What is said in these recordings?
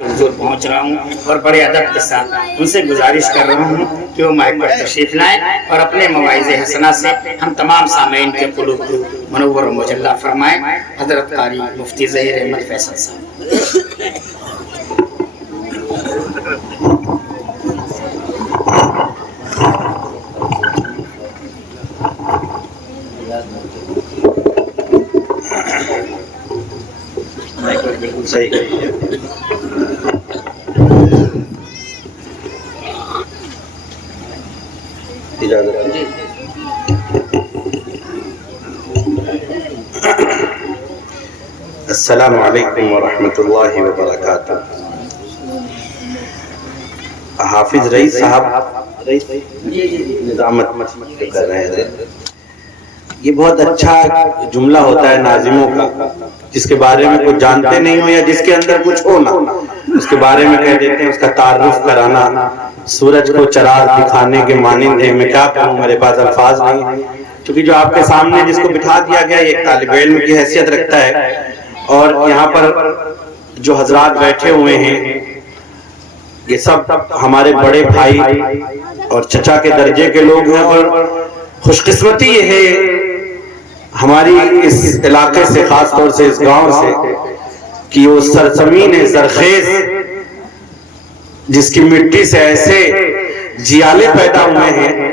حضور پہنچ رہا ہوں اور بڑے ادب کے ساتھ ان سے گزارش کر رہا ہوں کہ وہ مائک پر تشریف لائیں اور اپنے مواعظ حسنہ سے ہم تمام سامعین کے قلوب کو منور و مجلہ فرمائیں۔ حضرت قاری مفتی ظہیر احمد فیصل صاحب۔ بالکل صحیح اجازت جی۔ السلام علیکم ورحمۃ اللہ وبرکاتہ۔ حافظ رئیس صاحب نظامت کر رہے ہیں۔ یہ بہت اچھا جملہ ہوتا ہے ناظموں کا، جس کے بارے میں کچھ جانتے نہیں ہو یا جس کے اندر کچھ ہو نا، اس کے بارے میں کہہ دیتے ہیں، اس کا تعارف کرانا۔ سورج کو چراغ دکھانے کے مانند ہے، میں کیا کہوں، میرے پاس الفاظ نہیں، کیونکہ جو آپ کے سامنے جس کو بٹھا دیا گیا ایک طالب علم کی حیثیت رکھتا ہے، اور یہاں پر جو حضرات بیٹھے ہوئے ہیں یہ سب ہمارے بڑے بھائی اور چچا کے درجے کے لوگ ہیں، اور خوش قسمتی یہ ہے ہماری اس علاقے سے، خاص طور سے اس گاؤں سے، کہ وہ سرزمین زرخیز جس کی مٹی سے ایسے جیالے پیدا ہوئے ہیں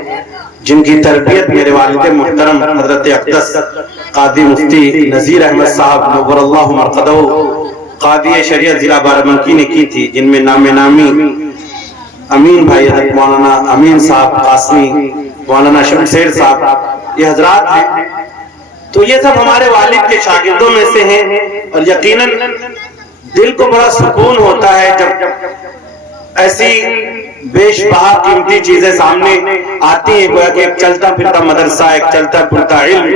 جن کی تربیت میرے والد محترم حضرت اقدس قاضی مفتی نذیر احمد صاحب نور اللہ مرقدہ قاضی شریعت ضلع بارہبنکی نے کی تھی، جن میں نام نامی امین بھائی حضرت مولانا امین صاحب قاسمی، مولانا شمشیر صاحب، یہ حضرات ہیں۔ تو یہ سب ہمارے والد کے شاگردوں میں سے ہیں، اور یقیناً دل کو بڑا سکون ہوتا ہے جب ایسی بیش بہا قیمتی چیزیں سامنے آتی ہیں، گویا کہ ایک چلتا پھرتا مدرسہ، ایک چلتا پھرتا علم۔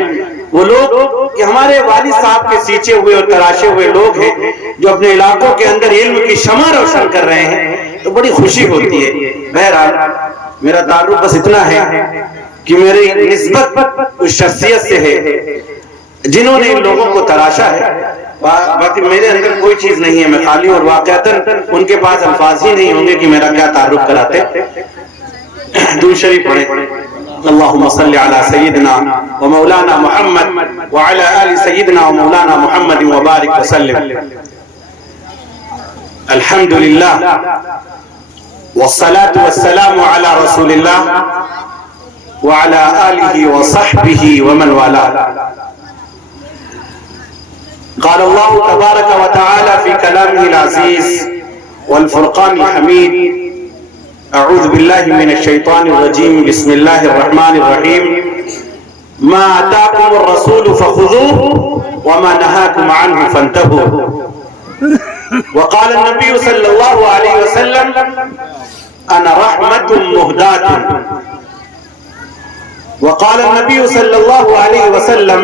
وہ لوگ کہ ہمارے والد صاحب کے سینچے ہوئے اور تراشے ہوئے لوگ ہیں جو اپنے علاقوں کے اندر علم کی شمع روشن کر رہے ہیں، تو بڑی خوشی ہوتی ہے۔ بہرحال میرا تعارف بس اتنا ہے کہ میری نسبت اس شخصیت سے ہے جنہوں نے ان لوگوں کو تراشا ہے، باقی میرے اندر کوئی چیز نہیں ہے، میں خالی اور واقعتاً ان کے پاس الفاظ ہی نہیں ہوں گے کہ میرا کیا تعارف کراتے۔ درود شریف پڑھیں۔ اللہم صلی علی سیدنا و مولانا محمد وعلی آل سیدنا و مولانا محمد وبارک وسلم۔ الحمدللہ والصلاة والسلام علی رسول اللہ وعلى آله وصحبه ومن والاه۔ قال الله تبارك وتعالى في كلامه العزيز والفرقان الحميد: أعوذ بالله من الشيطان الرجيم، بسم الله الرحمن الرحيم، ما آتاكم الرسول فخذوه وما نهاكم عنه فانتهوا۔ وقال النبي صلى الله عليه وسلم: أنا رحمة مهداة۔ وقال النبي صلى الله عليه وسلم: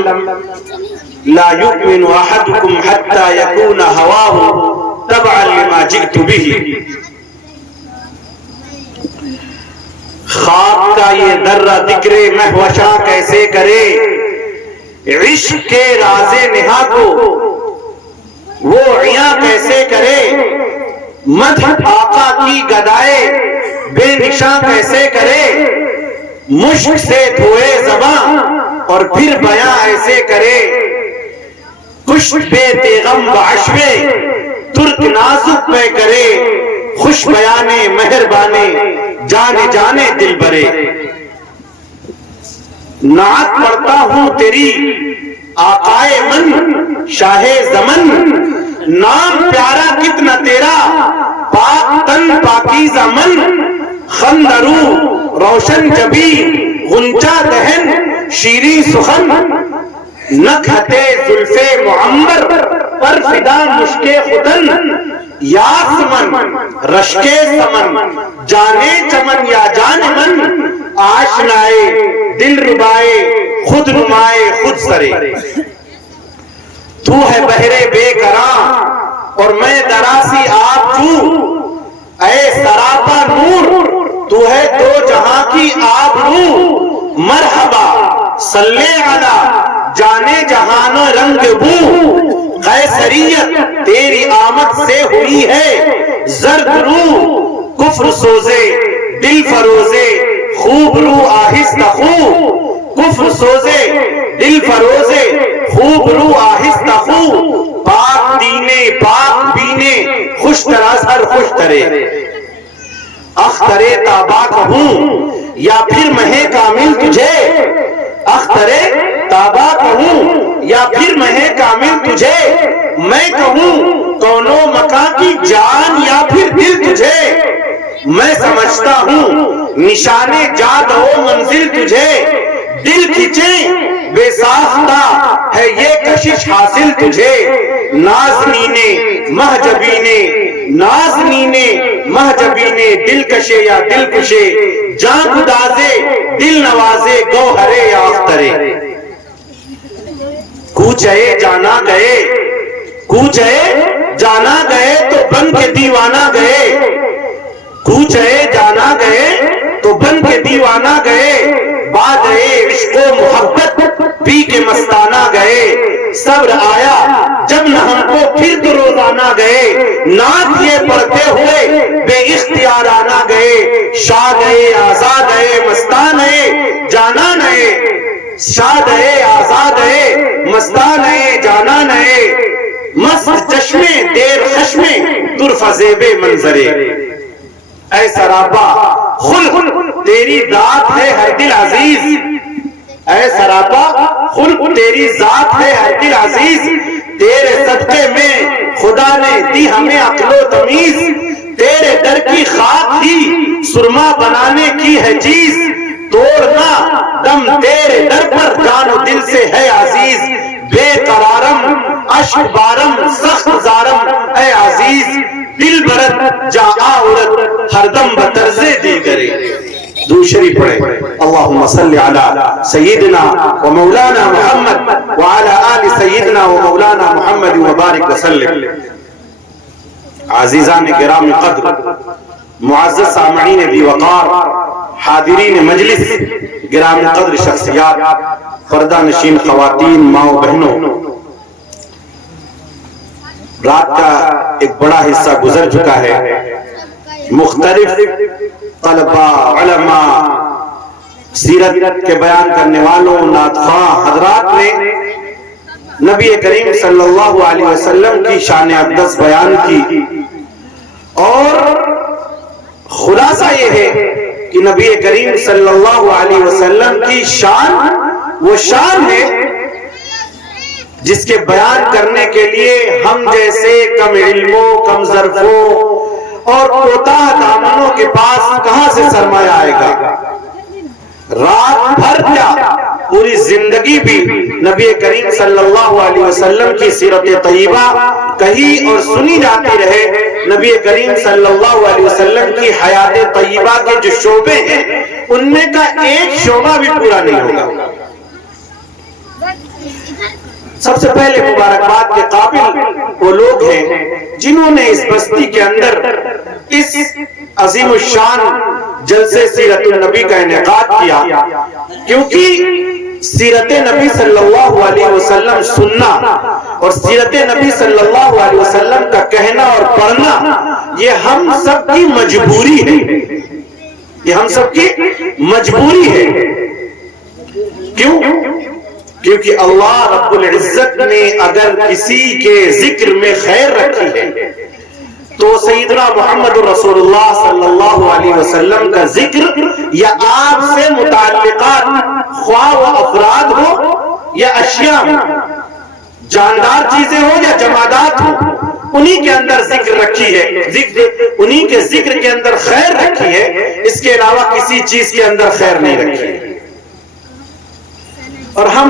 لا يؤمن أحدكم حتى يكون هواه تبعا لما جئت به۔ خواب کا یہ ذرہ ذکر مہوشاں کیسے کرے، عشق کے راز نہا کو وہ عیاں کیسے کرے، مدح آقا کی گدائے بے نشاں کیسے کرے، مشک سے دھوئے زباں اور پھر بیاں ایسے کرے، کشت بے تیغم بعشوے ترک نازک پہ کرے، خوش بیانے مہربانے جانے جانے دل برے۔ نعت پڑھتا ہوں تیری آقائے من شاہ زمن، نام پیارا کتنا تیرا پاک تن پاکیزہ من، خندرو روشن جبی غنچہ دہن شیریں سخن، نکھتے زلف معمر پر فدا مشک خدن، یاسمن رشک سمن جانے چمن یا جان من، آشنائے دل ربائے خود نمائے خود سرے۔ تو ہے بحر بے کراں اور میں دراسی آب جو، اے سراپا نور تو ہے دو جہاں کی آب رو، مرحبا صلی علی جانے جہانوں رنگ بو، قیصریت تیری آمد سے ہوئی ہے، زرد رو کفر سوزے دل فروزے خوب رو آہستہ خو کفر سوزے دل فروزے خوب رو آہستہ خو پاک دینے پاک بینے خوش طرح ہر خوش ترے اخترے تابا کہوں یا پھر مہے کامل تجھے اخترے تابا کہوں یا پھر مہے کامل تجھے میں کہوں کونو مکان کی جان یا پھر دل تجھے میں سمجھتا ہوں نشانے جاد و منزل تجھے دل کھچے بے ساختہ ہے یہ کشش حاصل تجھے نازنینے مہجبینے نازنینے مہجبینے دل کشے یا دل کشے جان گدازے دل نوازے گوہرے یا اخترے کوچے جانا گئے کوچے جانا گئے تو بن کے دیوانہ گئے کوچے جانا گئے تو بن کے دیوانہ گئے بعد عشق و محبت پی کے مستانہ گئے صبر آیا جب نہ ہم کو پھر تو روزانہ گئے نعت یہ پڑھتے ہوئے بے اختیارانہ گئے شاد آزاد مستان جانا نئے شاد آزاد مستان جانا نئے مست چشمے دیر خشمے طرف زیب منظرے اے سراپا خلق تیری ذات ہے ہر دل عزیز اے سراپا خلق تیری ذات ہے ہر دل عزیز تیرے صدقے میں خدا نے دی ہمیں عقل و تمیز تیرے در کی خاک ہی سرما بنانے کی ہے چیز توڑنا دم تیرے در پر جان و دل سے ہے عزیز بے قرارم اشک بارم سخت زارم اے عزیز دل برد جا آورد ہر دم بطرزے دی کرے دوسری پڑھے اللہم صلی علی سیدنا و مولانا محمد وعلی آل سیدنا و مولانا محمد وبارک وسلم عزیزان گرام قدر معزز سامعین بھی وقار حاضرین مجلس گرام قدر شخصیات پردہ نشین خواتین ماں بہنوں رات کا ایک بڑا حصہ گزر چکا ہے مختلف طلبہ علماء سیرت کے بیان کرنے والوں نعت خواں حضرات نے نبی کریم صلی اللہ علیہ وسلم کی شان اقدس بیان کی اور خلاصہ یہ ہے کہ نبی کریم صلی اللہ علیہ وسلم کی شان وہ شان ہے جس کے بیان کرنے کے لیے ہم جیسے کم علموں کم ظرفوں اور کوتاہ دامنوں کے پاس کہاں سے سرمایہ آئے گا رات بھر کیا پوری زندگی بھی نبی کریم صلی اللہ علیہ وسلم کی سیرت طیبہ کہی اور سنی جاتی رہے نبی کریم صلی اللہ علیہ وسلم کی حیات طیبہ کے جو شعبے ہیں ان میں کا ایک شعبہ بھی پورا نہیں ہوگا سب سے پہلے مبارکباد کے قابل وہ لوگ ہیں جنہوں نے اس بستی کے اندر اس عظیم الشان جلسے سیرت النبی کا انعقاد کیا کیونکہ سیرت نبی صلی اللہ علیہ وسلم سننا اور سیرت نبی صلی اللہ علیہ وسلم کا کہنا اور پڑھنا یہ ہم سب کی مجبوری ہے یہ ہم سب کی مجبوری ہے کیوں؟ کیونکہ اللہ رب العزت نے اگر کسی کے ذکر میں خیر رکھی ہے تو سیدنا محمد رسول اللہ صلی اللہ علیہ وسلم کا ذکر یا آپ سے متعلقات خواہ و افراد ہو یا اشیاء جاندار چیزیں ہو یا جمادات ہو انہی کے اندر ذکر رکھی ہے انہی کے ذکر کے اندر خیر رکھی ہے اس کے علاوہ کسی چیز کے اندر خیر نہیں رکھی ہے اور ہم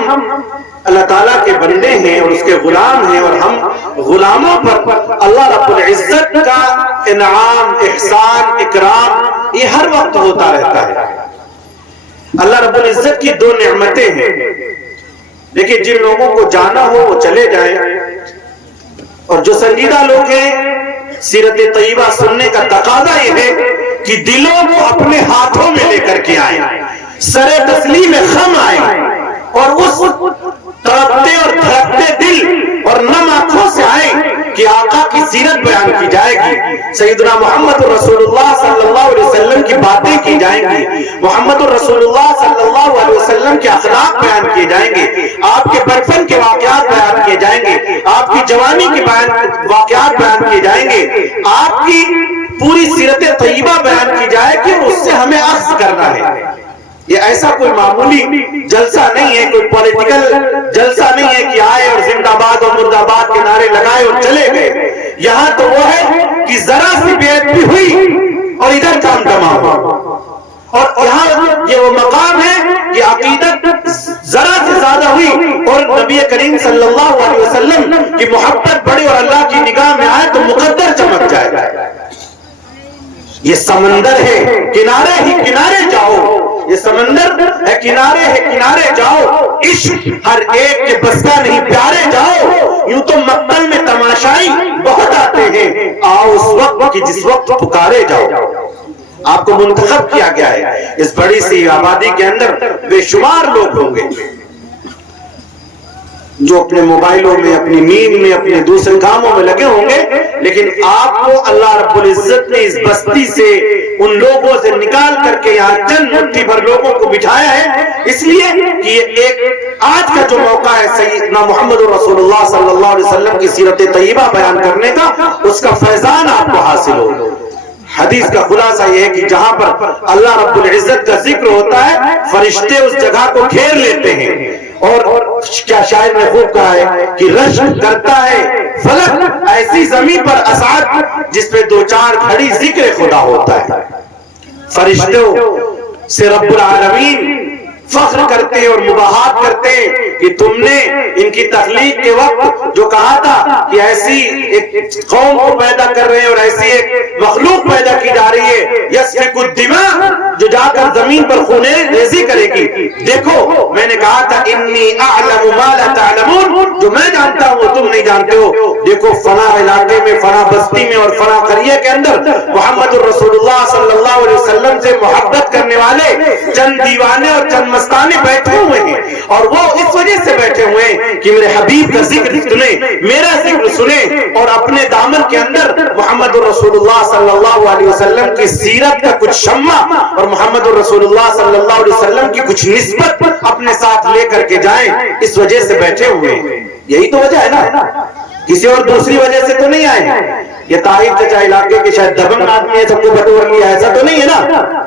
اللہ تعالیٰ کے بندے ہیں اور اس کے غلام ہیں اور ہم غلاموں پر اللہ رب العزت کا انعام احسان اکرام یہ ہر وقت ہوتا رہتا ہے اللہ رب العزت کی دو نعمتیں ہیں دیکھیں جن لوگوں کو جانا ہو وہ چلے جائیں اور جو سنجیدہ لوگ ہیں سیرت طیبہ سننے کا تقاضا یہ ہے کہ دلوں کو اپنے ہاتھوں میں لے کر کے آئیں سر تسلیم خم آئیں اور اس تڑپتے اور دھڑکتے دل اور نم آنکھوں سے آئیں کہ آقا کی سیرت بیان کی جائے گی، سیدنا محمد رسول اللہ صلی اللہ علیہ وسلم کی باتیں کی جائیں گی، محمد رسول اللہ صلی اللہ علیہ وسلم کے اخلاق بیان کیے جائیں گے، آپ کے بچپن کے واقعات بیان کیے جائیں گے، آپ کی جوانی کے واقعات بیان کیے جائیں گے، آپ کی پوری سیرت طیبہ بیان کی جائے گی، اور اس سے ہمیں اخذ کرنا ہے۔ یہ ایسا کوئی معمولی جلسہ نہیں ہے، کوئی پولیٹیکل جلسہ نہیں ہے کہ آئے اور زندہ باد اور مرد آباد کے نعرے لگائے اور چلے گئے۔ یہاں تو وہ ہے کہ ذرا سی بے ادبی ہوئی اور ادھر کام تمام ہوا، اور یہاں یہ وہ مقام ہے کہ عقیدت ذرا سے زیادہ ہوئی اور نبی کریم صلی اللہ علیہ وسلم کی محبت بڑی اور اللہ کی نگاہ میں آئے تو مقدر چمک جائے۔ یہ سمندر ہے، کنارے ہی کنارے جاؤ، یہ سمندر ہے، کنارے جاؤ، عشق ہر ایک کے بس کا نہیں، پیارے جاؤ، یوں تو مقتل میں تماشائی بہت آتے ہیں، آؤ اس وقت کی جس وقت پکارے جاؤ۔ آپ کو منتخب کیا گیا ہے، اس بڑی سی آبادی کے اندر بے شمار لوگ ہوں گے جو اپنے موبائلوں میں، اپنی نیند میں، اپنے دوسرے کاموں میں لگے ہوں گے، لیکن آپ کو اللہ رب العزت نے اس بستی سے، ان لوگوں سے نکال کر کے یہاں چند مٹھی بھر لوگوں کو بٹھایا ہے، اس لیے کہ یہ ایک آج کا جو موقع ہے سیدنا محمد رسول اللہ صلی اللہ علیہ وسلم کی سیرت طیبہ بیان کرنے کا، اس کا فیضان آپ کو حاصل ہو۔ حدیث کا خلاصہ یہ ہے کہ جہاں پر اللہ رب العزت کا ذکر ہوتا ہے، فرشتے اس جگہ کو گھیر لیتے ہیں، اور کیا شاعر نے خوب کہا ہے کہ رشک کرتا ہے فلک ایسی زمین پر اسعد جس پہ دو چار گھڑی ذکر خدا ہوتا ہے۔ فرشتوں سے رب العالمین فخر کرتے اور مباحات کرتے کہ تم نے ان کی تخلیق کے وقت جو کہا تھا کہ ایسی ایک قوم کو پیدا کر رہے ہیں اور ایسی ایک مخلوق پیدا کی جا رہی ہے یسفک الدماء، جو جا کر زمین پر خون ریزی کرے گی، دیکھو میں نے کہا تھا انی اعلم ما لا تعلمون، جو میں جانتا ہوں وہ تم نہیں جانتے ہو۔ دیکھو فلاں علاقے میں، فلاں بستی میں اور فلاں قریے کے اندر محمد رسول اللہ صلی اللہ علیہ وسلم سے محبت کرنے والے چند دیوانے اور چند مستانے بیٹھے ہوئے ہیں، اور وہ اس وجہ سے بیٹھے ہوئے ہیں کہ میرے حبیب کا ذکر سنیں، میرا ذکر سنیں، اور اپنے دامن کے اندر محمد رسول اللہ صلی اللہ علیہ وسلم کی سیرت کا کچھ شمع اور محمد رسول اللہ صلی اللہ علیہ وسلم کی کچھ نسبت اپنے ساتھ لے کر کے جائیں، اس وجہ سے بیٹھے ہوئے ہیں۔ یہی تو وجہ ہے نا، کسی اور دوسری وجہ سے تو نہیں آئے ہیں۔ یہ طائف چچا علاقے کے شاید دبنگ آدمی ہے، سب کو بٹور لیا، ایسا تو نہیں ہے نا،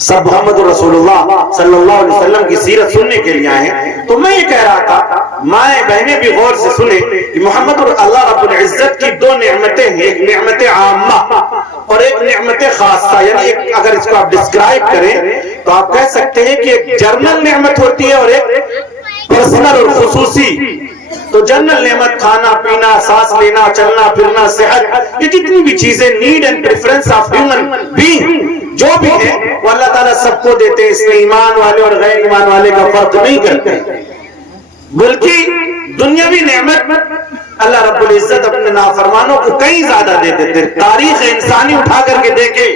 سب محمد رسول اللہ صلی اللہ علیہ وسلم کی سیرت سننے کے لیے آئے ہیں۔ تو میں یہ کہہ رہا تھا، مائیں بہنیں بھی غور سے سنیں کہ محمد اللہ رب العزت کی دو نعمتیں ہیں، ایک نعمت عامہ اور ایک نعمت خاصہ، یعنی ایک اگر اس کو آپ ڈسکرائب کریں تو آپ کہہ سکتے ہیں کہ ایک جنرل نعمت ہوتی ہے اور ایک پرسنل اور خصوصی۔ تو جنرل نعمت کھانا پینا، سانس لینا، چلنا پھرنا، صحت، یہ جتنی بھی چیزیں need and preference of human being جو بھی ہے وہ اللہ تعالیٰ سب کو دیتے ہیں، اس میں ایمان والے اور غیر ایمان والے کا فرق نہیں کرتے، بلکہ دنیاوی نعمت اللہ رب العزت اپنے نافرمانوں کو کہیں زیادہ دے دیتے۔ تاریخ انسانی اٹھا کر کے دیکھے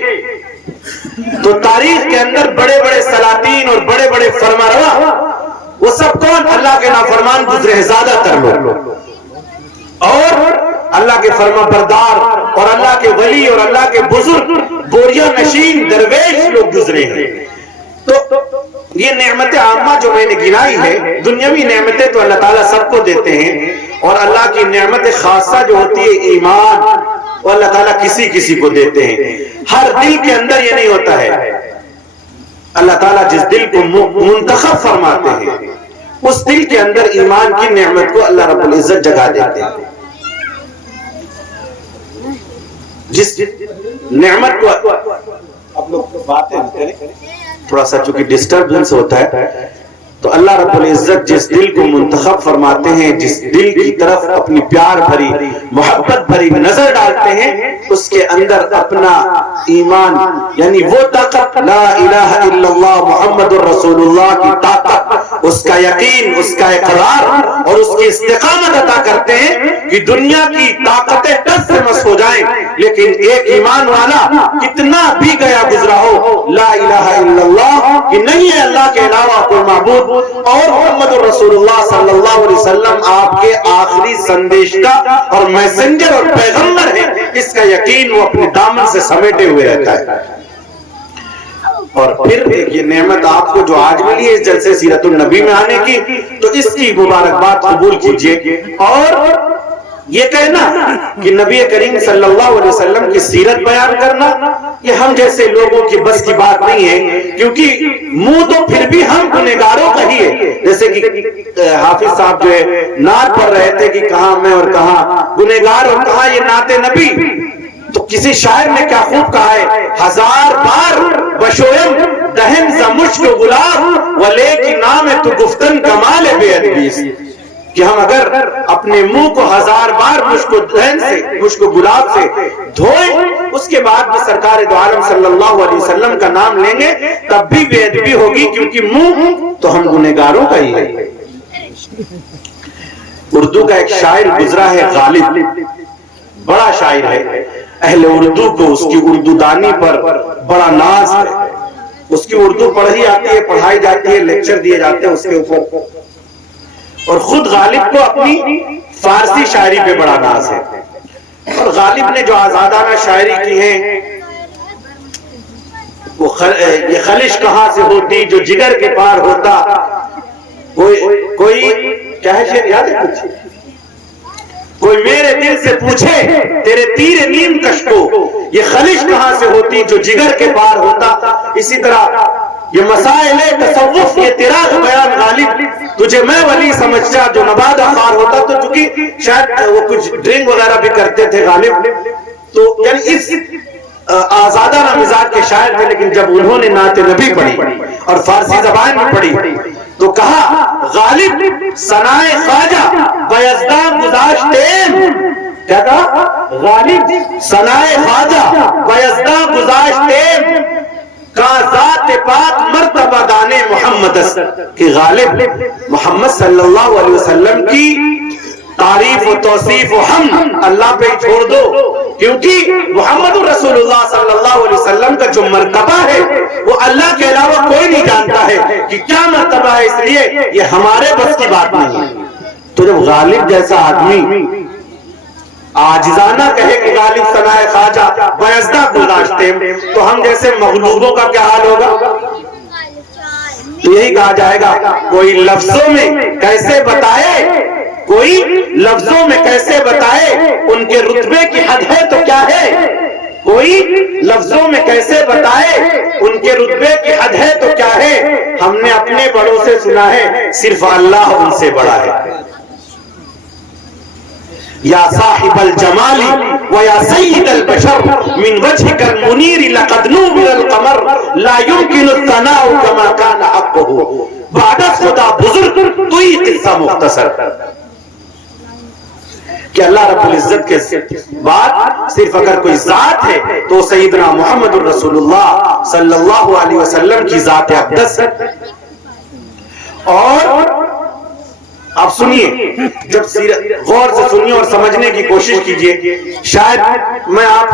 تو تاریخ کے اندر بڑے بڑے سلاطین اور بڑے بڑے فرمانروا وہ سب کون؟ اللہ کے نافرمان گزرے ہیں زیادہ تر لوگ، اور اللہ کے فرما بردار اور اللہ کے ولی اور اللہ کے بزرگ بوریہ نشین درویش لوگ گزرے ہیں۔ تو یہ نعمت عامہ جو میں نے گنائی ہے، دنیاوی نعمتیں تو اللہ تعالیٰ سب کو دیتے ہیں، اور اللہ کی نعمت خاصہ جو ہوتی ہے ایمان، وہ اللہ تعالیٰ کسی کسی کو دیتے ہیں۔ ہر دل کے اندر یہ نہیں ہوتا ہے، اللہ تعالیٰ جس دل کو منتخب فرماتے ہیں اس دل کے اندر ایمان کی نعمت کو اللہ رب العزت جگہ دیتے ہیں۔ جس نعمت کو آپ لوگ باتیں کریں، تھوڑا سا چونکہ ڈسٹربنس ہوتا ہے، تو اللہ رب العزت جس دل کو منتخب فرماتے ہیں، جس دل کی طرف اپنی پیار بھری محبت بھری نظر ڈالتے ہیں، اس کے اندر اپنا ایمان یعنی وہ طاقت لا الہ الا اللہ محمد الرسول اللہ کی طاقت، اس کا یقین، اس کا اقرار اور اس کی استقامت عطا کرتے ہیں کہ دنیا کی طاقتیں ٹس سے مس ہو جائیں، لیکن ایک ایمان والا کتنا بھی گیا گزرا ہو لا الہ الا اللہ کہ نہیں ہے اللہ کے علاوہ کوئی معبود اور محمد رسول اللہ صلی اللہ علیہ وسلم آپ کے آخری سندیشتا اور میسنجر اور پیغمبر ہیں، اس کا یقین وہ اپنے دامن سے سمیٹے ہوئے رہتا ہے۔ اور پھر یہ نعمت آپ کو جو آج ملی ہے اس جلسے سیرت النبی میں آنے کی، تو اس کی مبارکباد قبول کیجئے، اور یہ کہنا کہ نبی کریم صلی اللہ علیہ وسلم کی سیرت بیان کرنا یہ ہم جیسے لوگوں کی بس کی بات نہیں ہے، کیونکہ منہ تو پھر بھی ہم گنہگاروں کا ہی ہے۔ جیسے کہ حافظ صاحب جو ہے نعت پڑھ رہے تھے کہ کہاں میں اور کہاں گنہگار اور کہاں یہ نعت نبی، تو کسی شاعر نے کیا خوب کہا ہے، ہزار بار بشویم دہن ز مشک گلاب ولیکن نام تو گفتن کمال بے ادبیس، کہ ہم اگر اپنے منہ کو ہزار بار مشک و دہن سے، مشک و گلاب سے دھوئیں، اس کے بعد بھی سرکار دو عالم صلی اللہ علیہ وسلم کا نام لیں گے تب بھی بے ادبی ہوگی، کیونکہ منہ تو ہم گنہگاروں کا ہی ہے۔ اردو کا ایک شاعر گزرا ہے غالب، بڑا شاعر ہے، اہل اردو کو اس کی اردو دانی پر بڑا ناز ہے، اس کی اردو پڑھی آتی ہے، پڑھائی جاتی ہے، لیکچر دیے جاتے ہیں اس کے اوپر، اور خود غالب کو اپنی فارسی شاعری پہ بڑا ناز ہے۔ اور غالب نے جو آزادانہ شاعری کی ہے، وہ یہ خلش کہاں سے ہوتی جو جگر کے پار ہوتا، کوئی کیا ہے شعر یاد ہے کچھ؟ کوئی میرے دل سے پوچھے تیرے تیر نیم کش کو، یہ خلش کہاں سے ہوتی جو جگر کے پار ہوتا۔ اسی طرح یہ مسائل تصوف، یہ تیرا بیان غالب، تجھے میں ولی سمجھتا جو نبادہ خار ہوتا۔ تو چونکہ شاید وہ کچھ ڈرنک وغیرہ بھی کرتے تھے غالب، تو یعنی اس آزادانہ مزاج کے شاعر تھے، لیکن جب انہوں نے نعت نبی پڑھی اور فارسی زبان میں پڑھی تو کہا غالب ثنائے خواجہ بیزدہ گذاشتیم، کیا کہا؟ غالب ثنائے خواجہ بیزدہ گذاشتیم کا ذات پاک مرتبہ دانے محمد، کہ غالب محمد صلی اللہ علیہ وسلم کی تعریف و توصیف و حمد اللہ پہ چھوڑ دو، کیونکہ محمد رسول اللہ صلی اللہ علیہ وسلم کا جو مرتبہ ہے وہ اللہ کے علاوہ کوئی نہیں جانتا ہے کہ کیا مرتبہ ہے، اس لیے یہ ہمارے بس کی بات نہیں ہے۔ تو جب غالب جیسا آدمی عاجزانہ کہے کہ غالب ثنائے خواجہ بیزدہ گذاشتیم، تو ہم جیسے مغلوبوں کا کیا حال ہوگا؟ تو یہی کہا جائے گا کوئی لفظوں میں کیسے بتائے، کوئی لفظوں میں کیسے بتائے ان کے رتبے کی حد ہے تو کیا ہے، کوئی لفظوں میں کیسے بتائے ان کے رتبے کی حد ہے تو کیا ہے، ہم نے اپنے بڑوں سے سنا ہے صرف اللہ ان سے بڑا ہے۔ یا صاحب الجمال و یا سید البشر من وجهك المنیر لقد نور القمر لا يمكن الثناء كما كان حقه، بعد خدا بزرگ تو ہی قصہ مختصر، کہ اللہ رب العزت کے بعد صرف اگر کوئی ذات ہے تو سیدنا محمد الرسول اللہ صلی اللہ علیہ وسلم کی ذات اقدس ہے۔ اور آپ سنیے، جب سیرت غور سے سنیے اور سمجھنے کی کوشش کیجئے، شاید میں آپ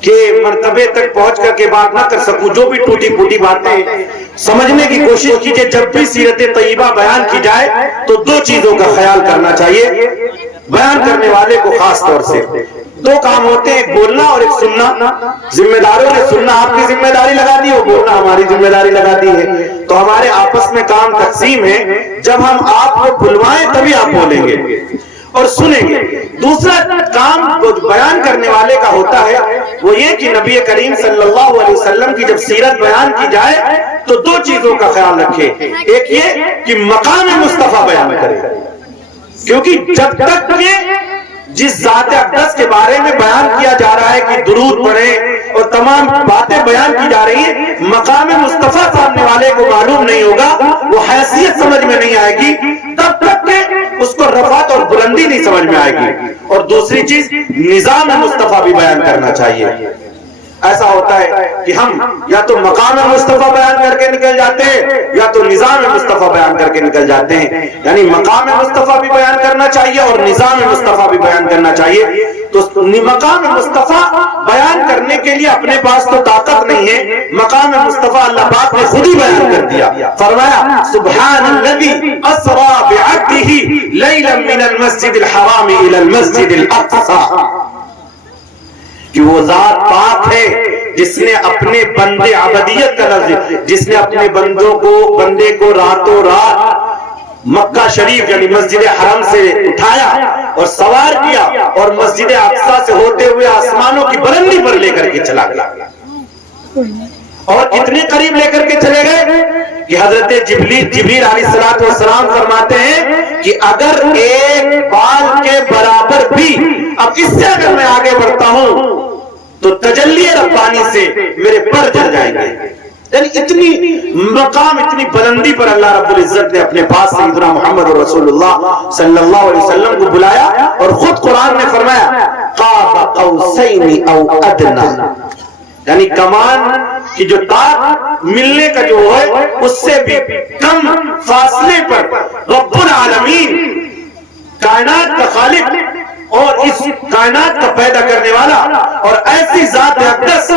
کے مرتبے تک پہنچ کر کے بات نہ کر سکوں، جو بھی ٹوٹی پھوٹی باتیں سمجھنے کی کوشش کیجئے۔ جب بھی سیرت طیبہ بیان کی جائے تو دو چیزوں کا خیال کرنا چاہیے بیان کرنے والے کو، خاص طور سے دو کام ہوتے ہیں، ایک بولنا اور ایک سننا۔ ذمہ داروں نے سننا آپ کی ذمہ داری لگا دی، وہ بولنا ہماری ذمہ داری لگا دی ہے، تو ہمارے آپس میں کام تقسیم ہے، جب ہم آپ کو بلوائیں تبھی آپ بولیں گے اور سنیں گے۔ دوسرا کام جو بیان کرنے والے کا ہوتا ہے وہ یہ کہ نبی کریم صلی اللہ علیہ وسلم کی جب سیرت بیان کی جائے تو دو چیزوں کا خیال رکھے، ایک یہ کہ مقام مصطفیٰ بیان کرے، کیونکہ جب تک کہ جس ذات اقدس کے بارے میں بیان کیا جا رہا ہے کہ درود پڑھیں اور تمام باتیں بیان کی جا رہی ہیں، مقام مصطفیٰ سامنے والے کو معلوم نہیں ہوگا، وہ حیثیت سمجھ میں نہیں آئے گی، تب تک کہ اس کو رفعت اور بلندی نہیں سمجھ میں آئے گی۔ اور دوسری چیز، نظام مصطفیٰ بھی بیان کرنا چاہیے۔ ایسا ہوتا ہے کہ ہم یا تو مقام مصطفیٰ بیان کر کے نکل جاتے ہیں یا تو نظام مصطفیٰ بیان کر کے نکل جاتے ہیں. یعنی مقام مصطفیٰ بھی بیان کرنا چاہیے اور نظام مصطفیٰ بھی بیان کرنا چاہیے. تو مقام مصطفیٰ بیان کرنے کے لیے اپنے پاس تو طاقت نہیں ہے. مقام مصطفیٰ اللہ پاک نے خود ہی بیان کر دیا. فرمایا سبحان الذی اسری بعبدہ لیلا من المسجد الحرام الى المسجد الاقصی، کہ وہ ذات پاک ہے جس نے اپنے بندے عبدیت کا لفظ، جس نے اپنے بندے کو راتوں رات مکہ شریف یعنی مسجد حرم سے اٹھایا اور سوار کیا اور مسجد اقصی سے ہوتے ہوئے آسمانوں کی بلندی پر لے کر کے چلا گیا. اور اتنے قریب لے کر کے چلے گئے کہ حضرت جبریل علیہ السلام فرماتے ہیں کہ اگر ایک بال کے برابر بھی اب اس سے اگر میں آگے بڑھتا ہوں تو تجلی ربانی سے میرے پر جل جائیں گے. یعنی اتنی مقام، اتنی بلندی پر اللہ رب العزت نے اپنے پاس سیدنا محمد رسول اللہ صلی اللہ علیہ وسلم کو بلایا اور خود قرآن نے فرمایا قاب قوسین او ادنی، یعنی کمان کی جو تار ملنے کا جو ہے اس سے بھی کم فاصلے پر رب العالمین، کائنات کا خالق اور اس کائنات کا پیدا کرنے والا اور ایسی ذات اقدس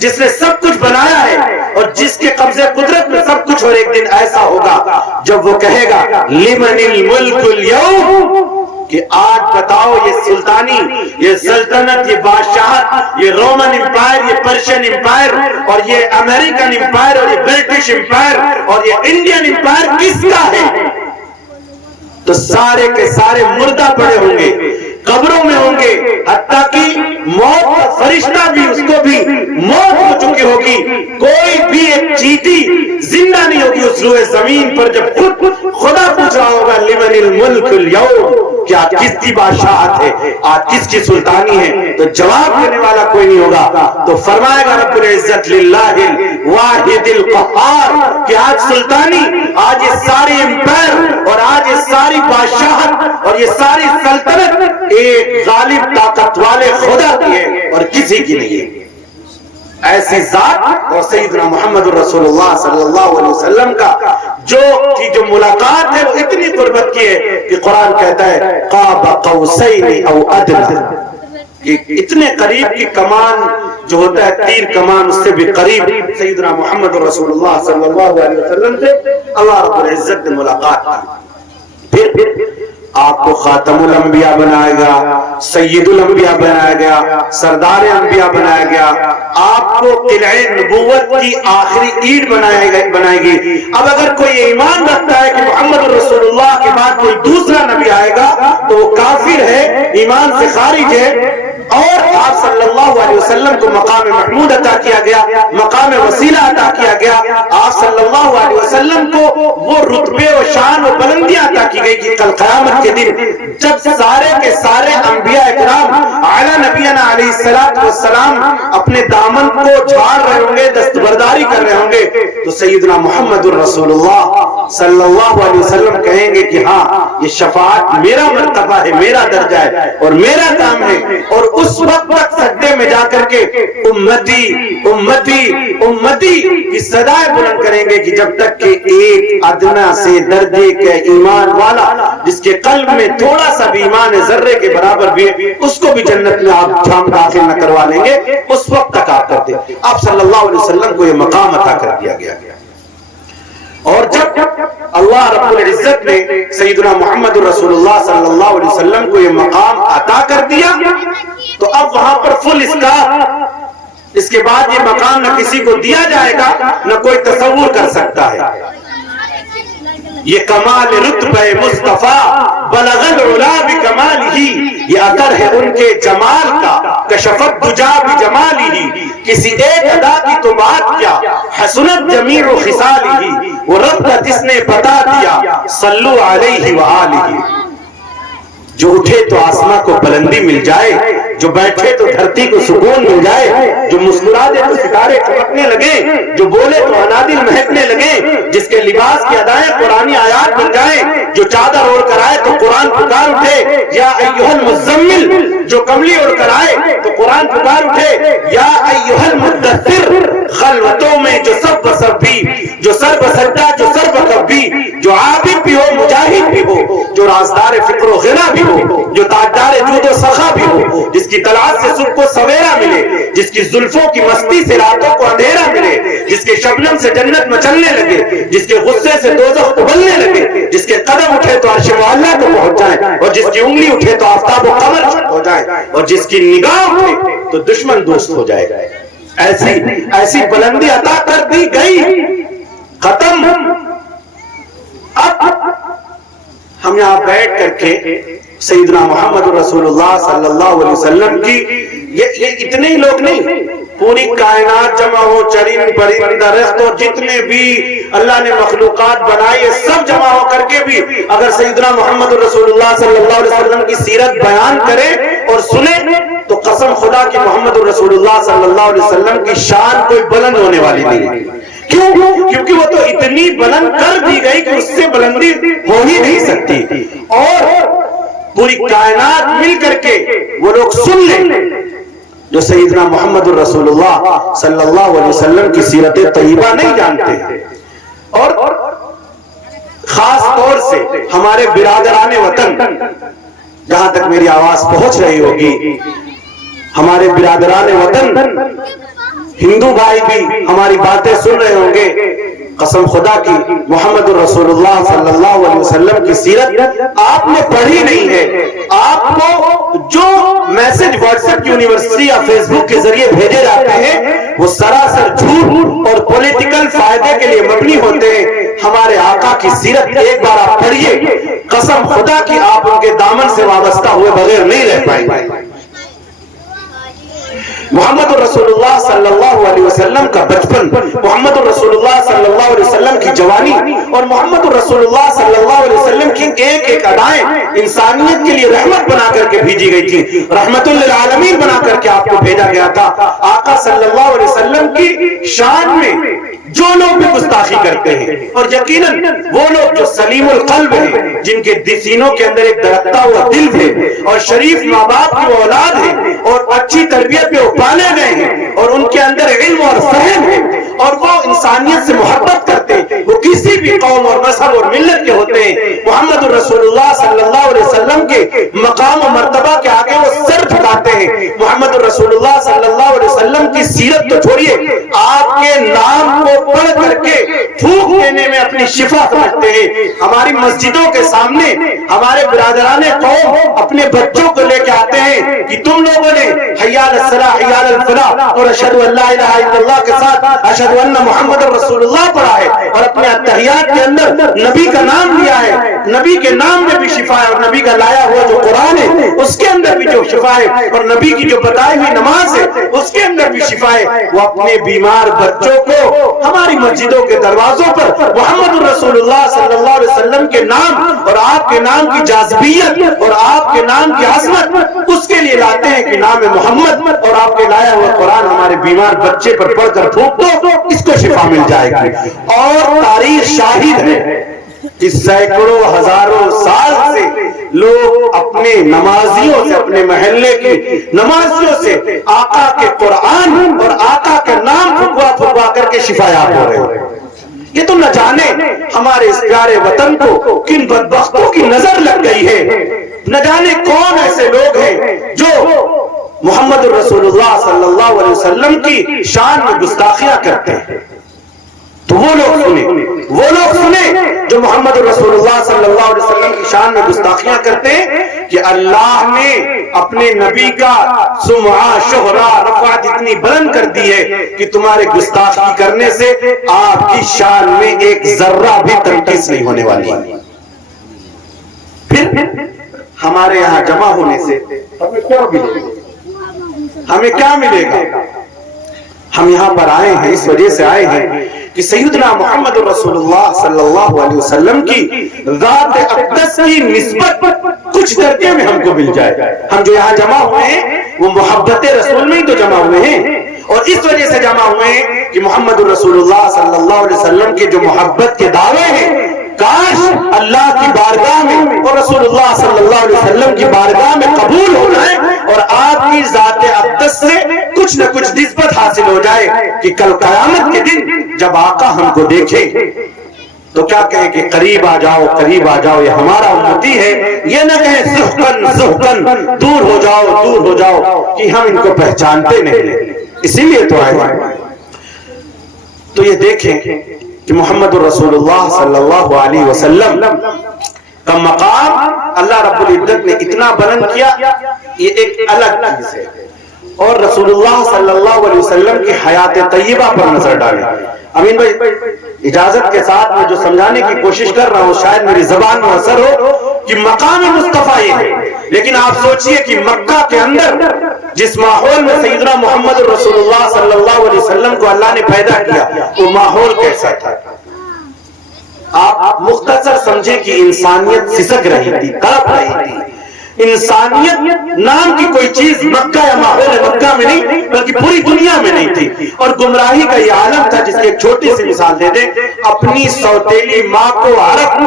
جس نے سب کچھ بنایا ہے اور جس کے قبضے قدرت میں سب کچھ، اور ایک دن ایسا ہوگا جب وہ کہے گا لمن الملک اليوم، کہ آج بتاؤ یہ سلطانی، یہ سلطنت، یہ بادشاہت، یہ رومن امپائر، یہ پرشین امپائر اور یہ امریکن امپائر اور یہ برٹش امپائر اور یہ انڈین امپائر کس کا ہے؟ تو سارے کے سارے مردہ پڑے ہوں گے، قبروں میں ہوں گے، حتیٰ کہ موت کا فرشتہ بھی اس کو بھی موت ہو چکی ہوگی. کوئی بھی ایک چیٹی زندہ نہیں ہوگی اس روئے زمین پر جب خدا پوچھ رہا ہوگا لمن الملک اليوم، کہ آج کس کی بادشاہت ہے، آج کس کی سلطانی ہے، تو جواب دینے والا کوئی نہیں ہوگا. تو فرمائے گا رب العزت للہ الواحد القہار، کہ آج سلطانی، آج یہ ساری امپائر اور آج یہ ساری بادشاہت اور یہ ساری سلطنت ایک غالب طاقت والے خدا کی ہے اور کسی کی نہیں ہے. ایسی ذات اور سیدنا محمد رسول اللہ صلی اللہ علیہ وسلم کا جو ملاقات ہے وہ اتنی قربت کی ہے کہ قرآن کہتا ہے قاب قوسین او ادنی، کہ اتنے قریب کی کمان جو ہوتا ہے تیر کمان اس سے بھی قریب سیدنا محمد رسول اللہ صلی اللہ علیہ وسلم سے اللہ رب العزت نے ملاقات کی. پھر آپ کو خاتم الانبیاء بنائے گا، سید الانبیاء بنایا گیا، سردار انبیاء بنایا گیا، آپ کو قلعہ نبوت کی آخری اینٹ بنائے گی. اب اگر کوئی ایمان رکھتا ہے کہ محمد رسول اللہ کے بعد کوئی دوسرا نبی آئے گا تو وہ کافر ہے، ایمان سے خارج ہے. اور آپ صلی اللہ علیہ وسلم کو مقام محمود عطا کیا گیا، مقام وسیلہ عطا کیا گیا. آپ صلی اللہ علیہ وسلم کو وہ رتبے و شان و بلندیاں عطا کی گئی کہ کل قیامت کے دن جب سارے کے سارے انبیاء اکرام اعلیٰ نبینا علیہ السلام اپنے دامن کو جھاڑ رہے ہوں گے، دستبرداری کر رہے ہوں گے، تو سیدنا محمد الرسول اللہ صلی اللہ علیہ وسلم کہیں گے کہ ہاں یہ شفاعت میرا مرتبہ ہے، میرا درجہ ہے اور میرا کام ہے. اور اس وقت تک سجدے میں جا کر کے امتی امتی امتی کی صدائیں بلند کریں گے کہ جب تک کہ ایک ادنا سے درجے کے ایمان والا جس کے قلب میں تھوڑا سا بھی ایمان ذرے کے برابر بھی ہے اس کو بھی جنت میں آپ داخل نہ کروا لیں گے، اس وقت تک آپ کرتے. آپ صلی اللہ علیہ وسلم کو یہ مقام عطا کر دیا گیا. اور جب اللہ رب العزت نے سیدنا محمد رسول اللہ صلی اللہ علیہ وسلم کو یہ مقام عطا کر دیا تو اب وہاں پر فل اس کے بعد یہ مقام نہ کسی کو دیا جائے گا نہ کوئی تصور کر سکتا ہے. یہ کمال رتبہ مصطفیٰ بلغ العلا بکمالہ، یہ اثر ہے ان کے جمال کا، کشفت دجا بجمالہ، کسی ایک ادا کی تو بات کیا، حسنت جمیع خصالہ، وہ رب کا جس نے بتا دیا صلو علیہ وآلہ. جو اٹھے تو آسمان کو بلندی مل جائے، جو بیٹھے تو دھرتی کو سکون مل جائے، جو مسکرا دے تو ستارے چمکنے لگے، جو بولے تو انادل مہکنے لگے، جس کے لباس کی ادائیں قرآنی آیات بن جائیں، جو چادر اوڑھ کر آئے تو قرآن پکار پکار اٹھے یا ایھا المزمل جو کملی اڑ کر آئے تو قرآن پکار اٹھے یا ایھا المدثر خلوتوں میں جو سب بسر بھی، جو سر بسردہ جو سر بکب بھی، جو عابد بھی ہو مجاہد بھی ہو، جو رازدار فکر و غنا بھی ہو، جو تاجدار جود و سخا بھی ہو، جس کی طلعت سے صبح کو سویرا ملے، جس کی زلفوں کی مستی سے راتوں کو اندھیرا ملے، جس کے شبنم سے جنت مچلنے لگے، جس کے غصے سے دوزخ ابلنے لگے، جس کے قدم اٹھے تو عرش معلیٰ کو پہنچ جائیں، اور جس کی انگلی اٹھے تو آفتاب و قمر ہو جائے، اور جس کی نگاہ اٹھے تو دشمن دوست ہو جائے. ایسی بلندی عطا کر دی گئی. ختم. اب ہم یہاں بیٹھ کر کے سیدنا محمد رسول اللہ صلی اللہ علیہ وسلم کی یہ اتنے ہی لوگ نہیں، پوری کائنات جمع ہو، چرند پرند درخت اور جتنے بھی اللہ نے مخلوقات بنائی ہے سب جمع ہو کر کے بھی اگر سیدنا محمد رسول اللہ صلی اللہ علیہ وسلم کی سیرت بیان کرے اور سنے تو قسم خدا کہ محمد رسول اللہ صلی اللہ علیہ وسلم کی شان کوئی بلند ہونے والی نہیں ہے. کیوں؟ کیونکہ وہ تو اتنی بلند کر دی گئی کہ اس سے بلندی ہو ہی نہیں سکتی. اور پوری کائنات مل کر کے وہ لوگ سن لیں جو سیدنا محمد رسول اللہ صلی اللہ علیہ وسلم کی سیرت طیبہ نہیں جانتے. اور خاص طور سے ہمارے برادران وطن، جہاں تک میری آواز پہنچ رہی ہوگی، ہمارے برادران وطن ہندو بھائی بھی ہماری باتیں سن رہے ہوں گے. قسم خدا کی محمد رسول اللہ صلی اللہ علیہ وسلم کی سیرت آپ نے پڑھی نہیں ہے. آپ کو جو میسج واٹس ایپ یونیورسٹی یا فیس بک کے ذریعے بھیجے جاتے ہیں وہ سراسر جھوٹ اور پولیٹیکل فائدے کے لیے مبنی ہوتے ہیں. ہمارے آقا کی سیرت ایک بار آپ پڑھیے، قسم خدا کی آپ ان کے دامن سے وابستہ ہوئے بغیر نہیں رہ پائیں گے. محمد رسول اللہ صلی اللہ علیہ وسلم کا بچپن، محمد رسول اللہ صلی اللہ علیہ وسلم کی جوانی اور محمد رسول اللہ صلی اللہ علیہ وسلم کی ایک ایک ادائیں انسانیت کے لیے رحمت بنا کر کے بھیجی گئی تھی، رحمت للعالمین بنا کر کے آپ کو بھیجا گیا تھا. آقا صلی اللہ علیہ وسلم کی شان میں جو لوگ بھی گستاخی کرتے ہیں، اور یقیناً وہ لوگ جو سلیم القلب ہیں، جن کے سینوں کے اندر ایک درختہ ہوا دل ہے اور شریف ماں باپ کی اولاد ہے اور اچھی تربیت میں پالے گئے ہیں اور ان کے اندر علم اور فہم ہے اور وہ انسانیت سے محبت کرتے ہیں، وہ کسی بھی قوم اور مذہب اور ملت کے ہوتے ہیں، محمد رسول اللہ صلی اللہ علیہ وسلم کے مقام و مرتبہ کے آگے وہ سر جھکاتے ہیں. محمد رسول اللہ صلی اللہ علیہ وسلم کی سیرت تو چھوڑیے، آپ کے نام کو پڑھ کر کے پھونک دینے میں اپنی شفا سمجھتے ہیں. ہماری مسجدوں کے سامنے ہمارے برادران قوم اپنے بچوں کو لے کے آتے ہیں کہ تم لوگوں نے حی علی الصلاۃ حی علی الفلاح اور اشہد ان لا الہ الا اللہ کے ساتھ اشہد ان محمد رسول اللہ پڑھا ہے اور اپنے اتحیات کے اندر نبی کا نام لیا ہے. نبی کے نام میں بھی شفا ہے اور نبی کا لایا ہوا جو قرآن ہے اس کے اندر بھی جو شفا ہے اور نبی کی جو بتائی ہوئی نماز ہے اس کے اندر بھی شفا ہے. وہ اپنے بیمار بچوں کو ہماری مسجدوں کے دروازوں پر محمد رسول اللہ صلی اللہ علیہ وسلم کے نام اور آپ کے نام کی جاذبیت اور آپ کے نام کی عظمت اس کے لیے لاتے ہیں کہ نام محمد اور آپ کے لایا ہوا قرآن ہمارے بیمار بچے پر پڑھ کر پھونک دو، اس کو شفا مل جائے گی. اور تاریخ شاہد ہے کہ سینکڑوں ہزاروں سال سے لوگ اپنے نمازیوں سے، اپنے محلے کی نمازیوں سے آقا کے قرآن اور آقا کے نام پھکوا پھکوا کر کے شفایاب ہو رہے ہیں. یہ تو نہ جانے ہمارے اس پیارے وطن کو کن بدبختوں کی نظر لگ گئی ہے، نہ جانے کون ایسے لوگ ہیں جو محمد رسول اللہ صلی اللہ علیہ وسلم کی شان میں گستاخیاں کرتے ہیں. تو وہ لوگ سنیں جو محمد رسول اللہ صلی اللہ علیہ وسلم کی شان میں گستاخیاں کرتے ہیں کہ اللہ نے اپنے نبی کا سمعہ شہرہ رفعت اتنی بلند کر دی ہے کہ تمہارے گستاخی کرنے سے آپ کی شان میں ایک ذرہ بھی تنقیص نہیں ہونے والی. پھر ہمارے یہاں جمع ہونے سے ہمیں کیا ملے گا؟ ہم یہاں پر آئے ہیں اس وجہ سے آئے ہیں کہ سیدنا محمد رسول اللہ صلی اللہ علیہ وسلم کی ذات اقدس کی نسبت کچھ درجے میں ہم کو مل جائے. ہم جو یہاں جمع ہوئے ہیں وہ محبت رسول میں ہی تو جمع ہوئے ہیں اور اس وجہ سے جمع ہوئے ہیں کہ محمد رسول اللہ صلی اللہ علیہ وسلم کے جو محبت کے دعوے ہیں کاش اللہ کی بارگاہ میں اور رسول اللہ صلی اللہ علیہ وسلم کی بارگاہ میں قبول ہو جائے اور آپ کی ذات اقدس سے کچھ نہ کچھ نسبت حاصل ہو جائے کہ کل قیامت کے دن جب آقا ہم کو دیکھے تو کیا کہیں کہ قریب آ جاؤ یہ ہمارا امتی ہے، یہ نہ کہیں زحقن دور ہو جاؤ کہ ہم ان کو پہچانتے نہیں، اسی لیے تو آئے۔ تو یہ دیکھیں کہ محمد رسول اللہ صلی اللہ علیہ وسلم کا مقام اللہ رب العزت نے اتنا بلند کیا، یہ ایک الگ چیز ہے۔ اور رسول اللہ صلی اللہ علیہ وسلم کی حیات طیبہ پر نظر ڈالیں۔ امین بھائی اجازت کے ساتھ میں جو سمجھانے کی کوشش کر رہا ہوں شاید میری زبان میں اثر ہو کہ مقام مصطفیٰ یہ ہے، لیکن آپ سوچئے کہ مکہ کے اندر جس ماحول میں سیدنا محمد رسول اللہ صلی اللہ علیہ وسلم کو اللہ نے پیدا کیا وہ ماحول کیسا تھا؟ آپ مختصر سمجھیں کہ انسانیت سسک رہی تھی، تڑپ رہی تھی۔ انسانیت نام کی کوئی چیز مکہ یا ماحول مکہ میں نہیں بلکہ پوری دنیا میں نہیں تھی، اور گمراہی کا یہ عالم تھا جس کی ایک چھوٹی سی مثال دے دیں۔ اپنی سوتیلی ماں کو عرق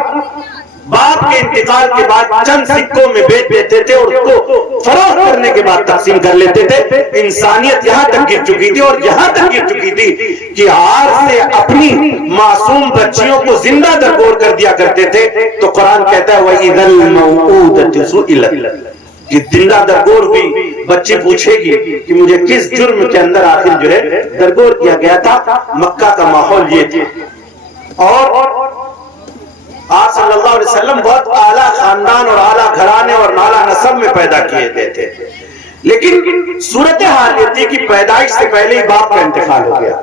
باپ کے انتقال کے بعد چند سکوں میں بیچ دیتے تھے اور اس کو فروخت کرنے کے بعد تقسیم کر لیتے تھے۔ انسانیت یہاں تک گر چکی تھی اور یہاں تک گر چکی تھی کہ آج سے اپنی معصوم بچیوں کو زندہ درگور کر دیا کرتے تھے۔ تو قرآن کہتا ہے وَإِذَا الْمَوْءُودَةُ سُئِلَتْ، کہ زندہ درگور ہوئی بچی پوچھے گی کہ مجھے کس جرم کے اندر آخر جو ہے درگور کیا گیا تھا۔ مکہ کا ماحول یہ تھا، اور آپ صلی اللہ علیہ وسلم بہت اعلیٰ خاندان اور اعلیٰ گھرانے اور اعلیٰ نسب میں پیدا کیے گئے تھے، لیکن صورتحال یہ تھی کہ پیدائش سے پہلے ہی باپ کا انتقال ہو گیا،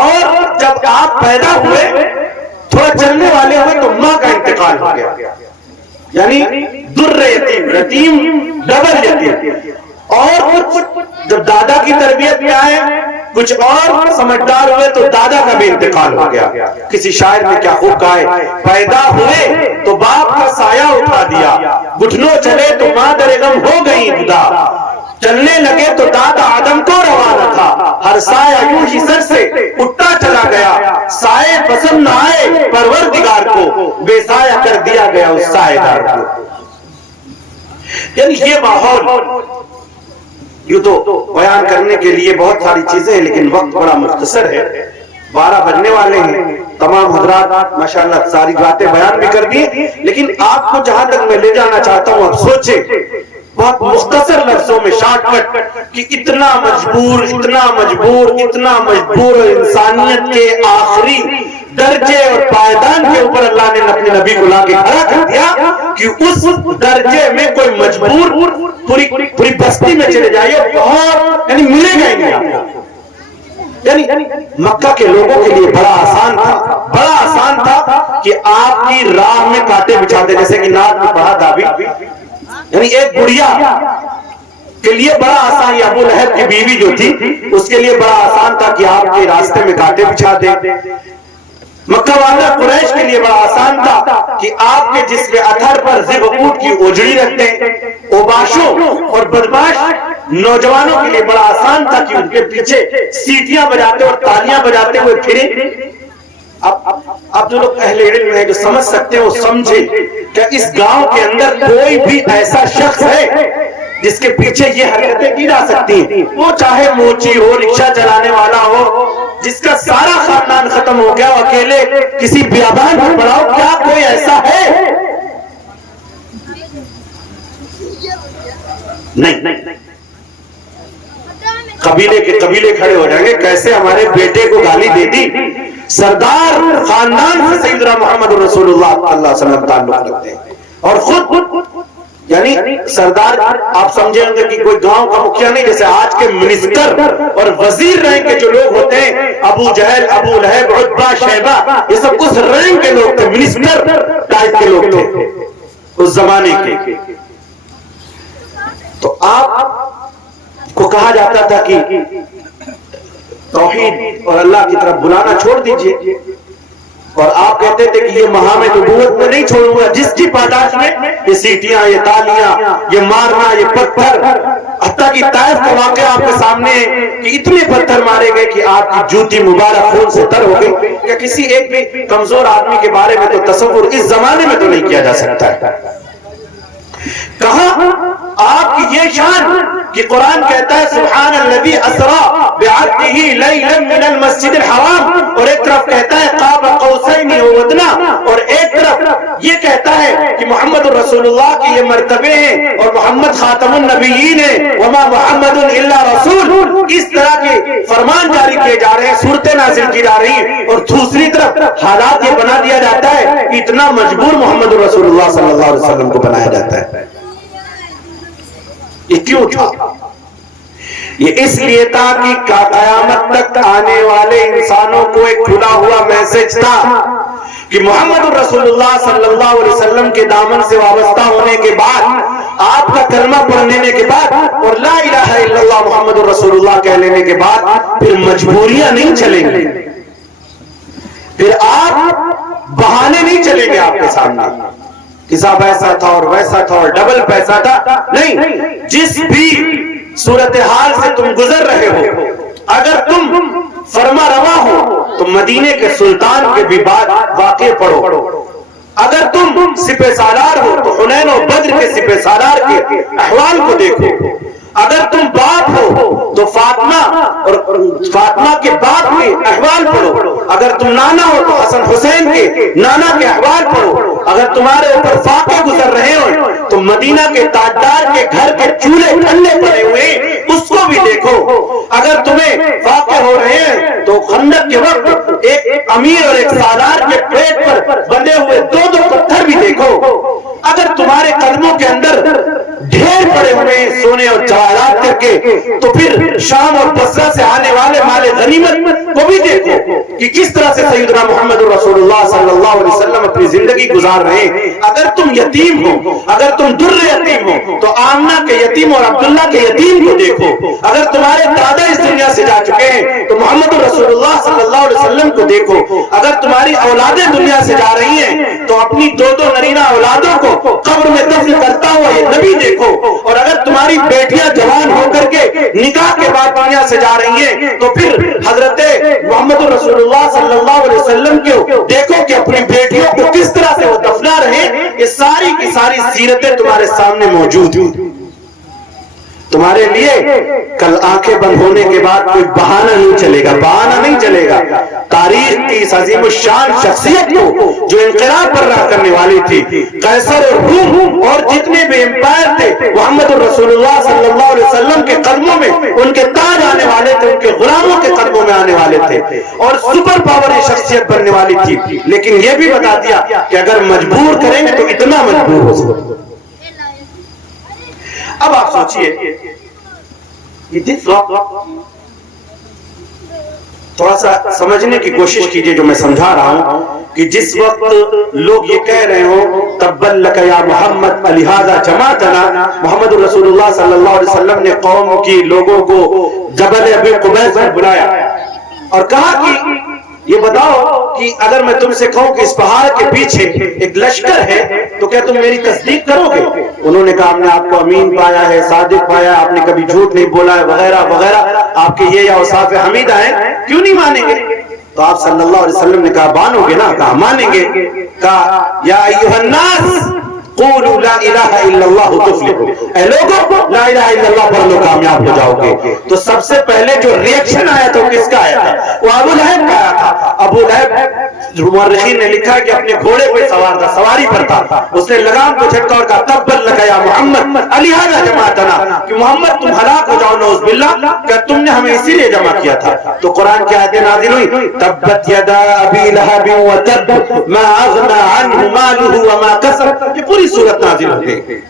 اور جب آپ پیدا ہوئے تھوڑا چلنے والے ہوئے تو ماں کا انتقال ہو گیا، یعنی در یتیم ڈبل یتیم۔ اور جب دادا کی تربیت میں آئے کچھ اور سمجھدار ہوئے تو دادا کا بھی انتقال ہو گیا۔ کسی شاعر نے کیا خوب کہا ہے، پیدا ہوئے تو باپ کا سایہ اٹھا دیا، گھٹنوں چلے تو ماں در غم ہو گئی جدا، چلنے لگے تو دادا آدم کو روانہ تھا، ہر سایہ یوں ہی سر سے اٹھتا چلا گیا، سائے پسند نہ آئے پروردگار کو، بے سایہ کر دیا گیا اس سائے دار کو۔ یعنی یہ ماحول یوں تو بیان کرنے کے لیے بہت ساری چیزیں ہیں لیکن وقت بڑا مختصر ہے، 12 بجنے والے ہیں۔ تمام حضرات ماشاءاللہ ساری باتیں بیان بھی کر دی، لیکن آپ کو جہاں تک میں لے جانا چاہتا ہوں اب سوچیں بہت مختصر لفظوں میں شارٹ کٹ کہ اتنا مجبور انسانیت کے آخری درجے اور پائیدان کے اوپر اللہ نے اپنے نبی کو لا کے کھڑا کر دیا کہ اس درجے میں کوئی مجبور پوری بستی میں چلے جائے بہت یعنی ملے گا ہی نہیں آپ کو۔ یعنی مکہ کے لوگوں کے لیے بڑا آسان تھا کہ آپ کی راہ میں کانٹے بچھاتے، جیسے کہ نعت میں پڑھا تھا ابھی، یعنی ایک گڑیا کے لیے بڑا آسان، ابو لہب کی بیوی جو تھی اس کے لیے بڑا آسان تھا کہ آپ کے راستے میں کانٹے بچھا دیں۔ مکہ والا قریش کے لیے بڑا آسان تھا کہ آپ کے جسم اتھر پر زب اونٹ کی اوجڑی رکھ دیں۔ اوباشوں اور بدماش نوجوانوں کے لیے بڑا آسان تھا کہ ان کے پیچھے سیٹیاں بجاتے اور تالیاں بجاتے ہوئے پھریں۔ اب جو لوگ اہل علم ہیں جو سمجھ سکتے ہیں وہ سمجھے کہ اس گاؤں کے اندر کوئی بھی ایسا شخص ہے جس کے پیچھے یہ حرکتیں کی جا سکتی ہیں، وہ چاہے موچی ہو، رکشہ چلانے والا ہو، جس کا سارا خاندان ختم ہو گیا، اکیلے کسی بیابان میں پڑا ہو، کیا کوئی ایسا ہے؟ نہیں، قبیلے کے قبیلے کھڑے ہو جائیں گے، کیسے ہمارے بیٹے کو گالی دے دی۔ سردار خاندان سے سیدنا محمد رسول اللہ صلی اللہ علیہ وسلم تعلق رکھتے ہیں، اور خود یعنی سردار آپ سمجھیں گے کہ کوئی گاؤں کا مکھیا نہیں، جیسے آج کے منسٹر اور وزیر رینک کے جو لوگ ہوتے ہیں، ابو جہل، ابو لہب، عتبہ، شیبہ، یہ سب اس رینک کے لوگ تھے، منسٹر ٹائپ کے لوگ تھے اس زمانے کے۔ تو آپ کو کہا جاتا تھا کہ توحید اور اللہ کی طرف بلانا چھوڑ دیجئے، اور آپ کہتے تھے کہ یہ مہام نبوت میں نہیں چھوڑوں گا، جس کی پاداش میں یہ سیٹیاں، یہ تالیاں، یہ مارنا، یہ پتھر، حتیٰ کہ طائف کا واقعہ آپ کے سامنے کہ اتنے پتھر مارے گئے کہ آپ کی جوتی مبارک خون سے تر ہو گئی۔ کہ کسی ایک بھی کمزور آدمی کے بارے میں تو تصور اس زمانے میں تو نہیں کیا جا سکتا ہے. کہاں آپ کی یہ شان کہ قرآن کہتا ہے سبحان الذی اسرا بعبدہ لیلا من المسجد الحرام، اور ایک طرف کہتا ہے قاب قوسین او ادنی، اور ایک طرف یہ کہتا ہے کہ محمد رسول اللہ کے یہ مرتبے ہیں اور محمد خاتم النبیین ہیں، وما محمد الا رسول. اس طرح کے فرمان جاری کیے جا رہے ہیں، صورتیں نازل کی جا رہی ہیں، اور دوسری طرف حالات یہ بنا دیا جاتا ہے کہ اتنا مجبور محمد رسول اللہ صلی اللہ علیہ وسلم کو بنایا جاتا ہے. یہ کیوں تھا؟ یہ اس لیے تھا کہ قیامت تک آنے والے انسانوں کو ایک کھلا ہوا میسج تھا کہ محمد رسول اللہ صلی اللہ علیہ وسلم کے دامن سے وابستہ ہونے کے بعد، آپ کا کلمہ پڑھ لینے کے بعد اور لا الہ الا اللہ محمد رسول اللہ کہہ لینے کے بعد پھر مجبوریاں نہیں چلیں گی، پھر آپ بہانے نہیں چلیں گے آپ کے سامنے کہ صاحب ایسا تھا اور ویسا تھا اور ڈبل پیسہ تھا. نہیں، جس بھی صورتحال سے تم گزر رہے ہو، اگر تم فرما روا ہو تو مدینے کے سلطان کے بھی بعد واقع پڑھو. اگر تم سپہ سالار ہو تو حنین و بدر کے سپہ سالار کے احوال کو دیکھو. اگر تم باپ ہو تو فاطمہ اور فاطمہ کے باپ کے احوال پڑھو. اگر تم نانا ہو تو حسن حسین کے نانا کے احوال پڑھو. اگر تمہارے اوپر فاقے گزر رہے ہو تو مدینہ کے تاجدار کے گھر کے چولہے ٹھنڈے پڑے ہوئے اس کو بھی دیکھو. اگر تمہیں فاقے ہو رہے ہیں تو خندق کے وقت ایک امیر اور ایک سالار کے پیٹ پر بندے ہوئے دو پتھر بھی دیکھو. اگر تمہارے قدموں کے اندر ڈھیر پڑے ہوئے ہیں سونے اور جواہرات کر کے تو پھر شام اور بصرہ سے آنے والے مال غنیمت کو بھی دیکھو کہ کس طرح سے سیدنا محمد رسول اللہ صلی اللہ علیہ وسلم اپنی زندگی گزار رہے ہیں. اگر تم یتیم ہو، اگر تم در یتیم ہو تو آمنہ کے یتیم اور عبداللہ کے یتیم کو دیکھو. اگر تمہارے دادا اس دنیا سے جا چکے ہیں تو محمد رسول اللہ صلی اللہ علیہ وسلم کو دیکھو. اگر تمہاری اولادیں دنیا سے جا رہی ہیں تو اپنی دو نرینہ اولادوں کو قبر میں دفن کرتا ہوا یہ نبی دیکھو. اور اگر تمہاری بیٹیاں جوان ہو کر کے نکاح کے بعد دنیا سے جا رہی ہیں تو پھر حضرت محمد رسول اللہ صلی اللہ علیہ وسلم کو دیکھو کہ اپنی بیٹیوں کو کس طرح سے وہ دفنا رہے. یہ ساری کی ساری سیرتیں تمہارے سامنے موجود ہیں. تمہارے لیے کل آنکھیں بند ہونے کے بعد کوئی بہانہ نہیں چلے گا، بہانہ نہیں چلے گا. تاریخ کی اس عظیم الشان شخصیت کو جو انقلاب پر راہ کرنے والی تھی، قیصر اور روم اور جتنے بھی امپائر تھے، محمد رسول اللہ صلی اللہ علیہ وسلم کے قدموں میں ان کے تاج آنے والے تھے، ان کے غلاموں کے قدموں میں آنے والے تھے اور سپر پاور یہ شخصیت بننے والی تھی. لیکن یہ بھی بتا دیا کہ اگر مجبور کریں گے تو اتنا مجبور ہو سکتے. اب آپ سوچئے جس وقت تھوڑا سا سمجھنے کی کوشش کیجئے جو میں سمجھا رہا ہوں کہ جس وقت لوگ یہ کہہ رہے ہوں تبّن لک یا محمد لہذا جماعتنا، محمد رسول اللہ صلی اللہ علیہ وسلم نے قوم کی لوگوں کو جبل ابی قبیس پر بلایا اور کہا کہ یہ بتاؤ کہ اگر میں تم سے کہوں کہ اس پہاڑ کے پیچھے ایک لشکر ہے تو کیا تم میری تصدیق کرو گے؟ انہوں نے کہا ہم نے آپ کو امین پایا ہے، صادق پایا ہے، آپ نے کبھی جھوٹ نہیں بولا ہے، وغیرہ وغیرہ، آپ کے یہ اوصاف حمیدہ ہیں، کیوں نہیں مانیں گے؟ تو آپ صلی اللہ علیہ وسلم نے کہا مانو گے نا؟ کہا مانیں گے. کہا یا ایھا الناس قولوا لا الہ الا اللہ تفلحوا، اے لوگوں لا الہ الا اللہ پڑھ لو کامیاب ہو جاؤ گے. تو سب سے پہلے جو ریئیکشن آیا تھا کس کا آیا تھا؟ وہ ابو لہب کا آیا تھا. ابو لہب مورخین نے لکھا کہ اپنے گھوڑے پہ سوار تھا، سواری پر تھا، اس نے لگام کو جھٹکا اور کہا تبّن لک یا محمد لہذا جمعتنا، کہ محمد تم ہلاک ہو جاؤ نعوذ باللہ، کہ تم نے ہمیں اسی لیے جمع کیا تھا. تو قرآن کی آیتیں نازل ہوئی تبت یدا ابی لہب وتب ما اغنى عنہ مالہ وما کسب، یہ پوری صورت نازل ہو گئی.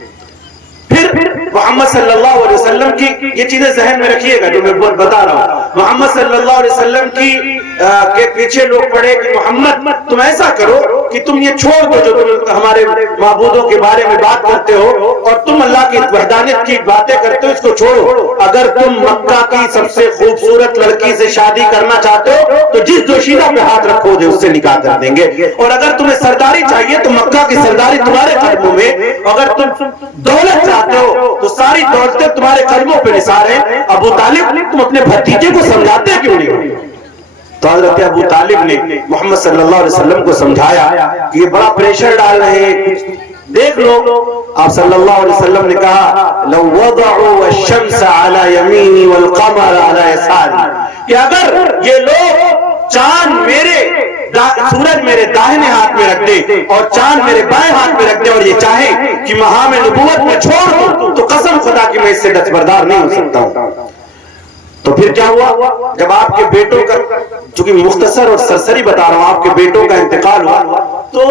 پھر محمد صلی اللہ علیہ وسلم کی یہ چیزیں ذہن میں رکھیے گا جو میں بتا رہا ہوں. محمد صلی اللہ علیہ وسلم کی کے پیچھے لوگ پڑے کہ محمد تم ایسا کرو کہ تم یہ چھوڑ دو جو تم ہمارے معبودوں کے بارے میں بات کرتے ہو اور تم اللہ کی وحدانیت کی باتیں کرتے ہو، اس کو چھوڑو. اگر تم مکہ کی سب سے خوبصورت لڑکی سے شادی کرنا چاہتے ہو تو جس دوشیزہ پہ ہاتھ رکھو گے اس سے نکاح کر دیں گے. اور اگر تمہیں سرداری چاہیے تو مکہ کی سرداری تمہارے قدموں میں. اگر تم دولت چاہتے ہو تو ساری دولتیں تمہارے قدموں پہ نثار ہیں. ابو طالب تم اپنے بھتیجے کو سمجھاتے کیوں نہیں ہو؟ تو حضرت ابو طالب نے محمد صلی اللہ علیہ وسلم کو سمجھایا کہ یہ بڑا پریشر ڈال رہے ہیں، دیکھ لو. آپ صلی اللہ علیہ وسلم نے کہا لو وضعوا الشمس على يميني والقمر على يساري، کہ اگر یہ لوگ چاند سورج میرے داہنے ہاتھ میں رکھ دے اور چاند میرے بائیں ہاتھ میں رکھ دے اور یہ چاہے کہ مہام نبوت میں چھوڑ دوں تو قسم خدا کی میں اس سے دستبردار نہیں ہو سکتا ہوں. تو پھر کیا ہوا؟ جب آپ کے بیٹوں کا، چونکہ مختصر اور سرسری بتا رہا ہوں، آپ کے بیٹوں کا انتقال ہوا تو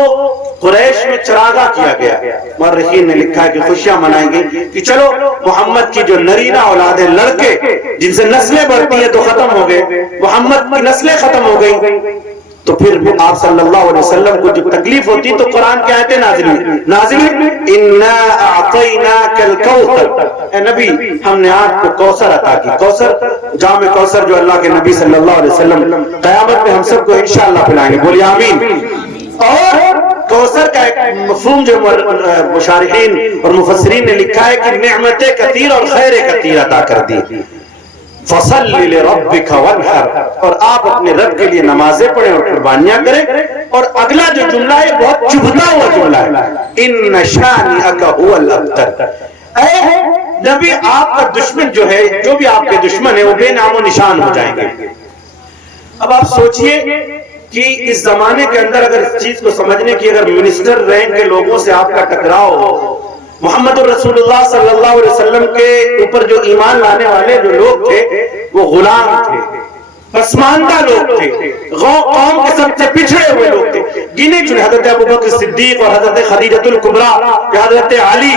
قریش میں چراغاں کیا گیا. مورخین نے لکھا ہے کہ خوشیاں منائیں گے کہ چلو محمد کی جو نرینہ اولادیں، لڑکے جن سے نسلیں بڑھتی ہیں تو ختم ہو گئے، محمد کی نسلیں ختم ہو گئی. تو پھر آپ صلی اللہ علیہ وسلم کو جو تکلیف ہوتی تو قرآن کی آیتیں نازل ہوئی اِنَّا أَعْطَيْنَاكَ الْكَوْثَرَ، اے نبی ہم نے آپ کو کوثر عطا کی. کوثر، جام کوثر، جو اللہ کے نبی صلی اللہ علیہ وسلم قیامت میں ہم سب کو انشاءاللہ پلائیں گے، بولیے آمین. اور کوثر کا ایک مفہوم جو مشارحین اور مفسرین نے لکھا ہے کہ نعمت کثیر اور خیر کثیر عطا کر دی. فَصَلِّ لِرَبِّكَ وَانْحَرْ، اور آپ اپنے رب کے لیے نمازیں پڑھیں اور قربانیاں کریں. اور اگلا جو جملہ ہے بہت چبھتا ہوا جملہ ہے، إِنَّ شَانِئَكَ هُوَ الْأَبْتَرُ، اے نبی آپ کا دشمن جو ہے، جو بھی آپ کے دشمن ہے وہ بے نام و نشان ہو جائیں گے. اب آپ سوچئے کہ اس زمانے کے اندر اگر اس چیز کو سمجھنے کی، اگر منسٹر رینک کے لوگوں سے آپ کا ٹکراؤ ہو، محمد رسول اللہ صلی اللہ علیہ وسلم کے اوپر جو ایمان لانے والے جو لوگ تھے وہ غلام تھے، پسماندہ لوگ تھے، قوم کے سب سے پچھڑے ہوئے لوگ تھے. گنے چنے حضرت ابوبکر صدیق اور حضرت خدیجہ الکبریٰ، حضرت علی،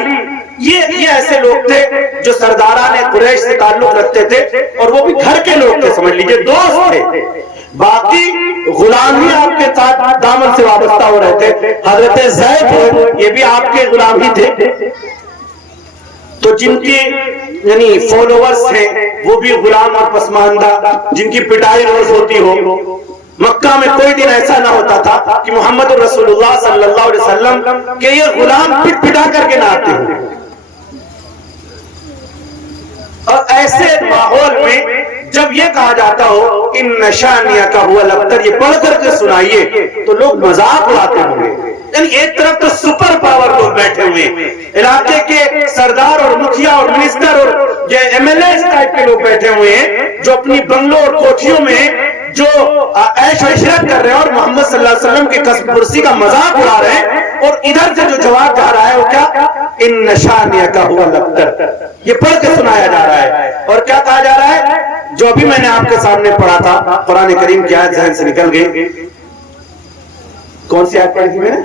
یہ ایسے لوگ تھے جو سرداران قریش سے تعلق رکھتے تھے اور وہ بھی گھر کے لوگ تھے، سمجھ لیجئے دوست تھے. باقی غلامی آپ کے ساتھ دامن سے وابستہ ہو رہے تھے. حضرت زید یہ بھی آپ کے غلام ہی تھے. تو جن کی یعنی فالوورز ہیں وہ بھی غلام اور پسماندہ، جن کی پٹائی روز ہوتی ہو. مکہ میں کوئی دن ایسا نہ ہوتا تھا کہ محمد رسول اللہ صلی اللہ علیہ وسلم کہ یہ غلام پٹ پٹا کر کے نہ آتے ہوں. اور ایسے ماحول میں جب یہ کہا جاتا ہو اِنَّ شَانِئَكَ هُوَ الْأَبْتَرُ، یہ پڑھ کر کے سنائیے تو لوگ مذاق اڑاتے ہوں گے. یعنی ایک طرف تو سپر پاور لوگ بیٹھے ہوئے ہیں، علاقے کے سردار اور مکھیا اور منسٹر اور جو ایم ایل اے ٹائپ کے لوگ بیٹھے ہوئے ہیں جو اپنی بنگلوں اور کوٹھیوں میں جو عیش و عشرت کر رہے ہیں اور محمد صلی اللہ علیہ وسلم کی قصب کرسی کا مذاق اڑا رہے ہیں. اور ادھر سے جو جواب جا رہا ہے وہ کیا؟ اِنَّ شَانِئَكَ هُوَ الْأَبْتَرُ، یہ پڑھ کے سنایا جا رہا ہے. اور کیا کہا جا رہا ہے؟ جو ابھی میں نے آپ کے سامنے پڑھا تھا، قرآن کریم کی آیت ذہن سے نکل گئی. کون سی آیت پڑھی تھی میں نے؟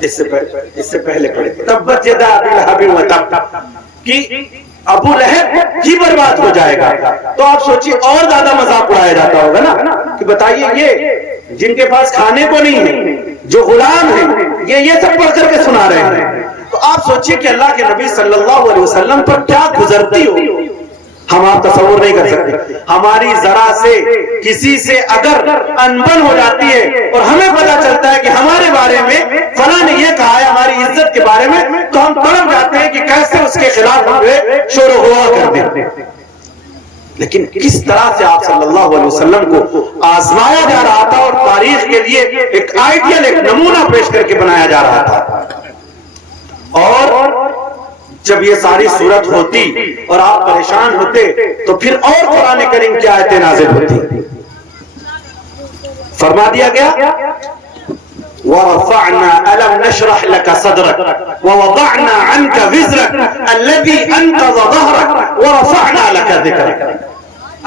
اس سے پہلے پڑھے تبت یدا ابی لہب وتب، کہ ابو لہب ہی برباد ہو جائے گا. تو آپ سوچیے اور زیادہ مذاق اڑایا جاتا ہوگا نا کہ بتائیے یہ جن کے پاس کھانے کو نہیں ہے، جو غلام ہیں، یہ سب پڑھ کر کے سنا رہے ہیں. تو آپ سوچیے کہ اللہ کے نبی صلی اللہ علیہ وسلم پر کیا گزرتی ہو، ہم آپ تصور نہیں کر سکتے. ہماری ذرا سے کسی سے اگر انبن ہو جاتی ہے اور ہمیں پتا چلتا ہے کہ ہمارے بارے میں فلاں نے یہ کہا ہے ہماری عزت کے بارے میں، تو ہم تڑپ جاتے ہیں کہ کیسے اس کے خلاف ہم شور و غوا کر دیں. لیکن کس طرح سے آپ صلی اللہ علیہ وسلم کو آزمایا جا رہا تھا اور تاریخ کے لیے ایک آئیڈیل، ایک نمونہ پیش کر کے بنایا جا رہا تھا. اور جب یہ ساری صورت ہوتی اور آپ پریشان ہوتے تو پھر اور قرآن کریم کی آیتیں نازل ہوتی. فرما دیا گیا وَرَفَعْنَا أَلَمْ نَشْرَحْ لَكَ صَدْرَكَ وَوَضَعْنَا عَنْكَ وِزْرَكَ الَّذِي أَنْقَضَ ظَهْرَكَ وَرَفَعْنَا لَكَ ذِكْرَكَ.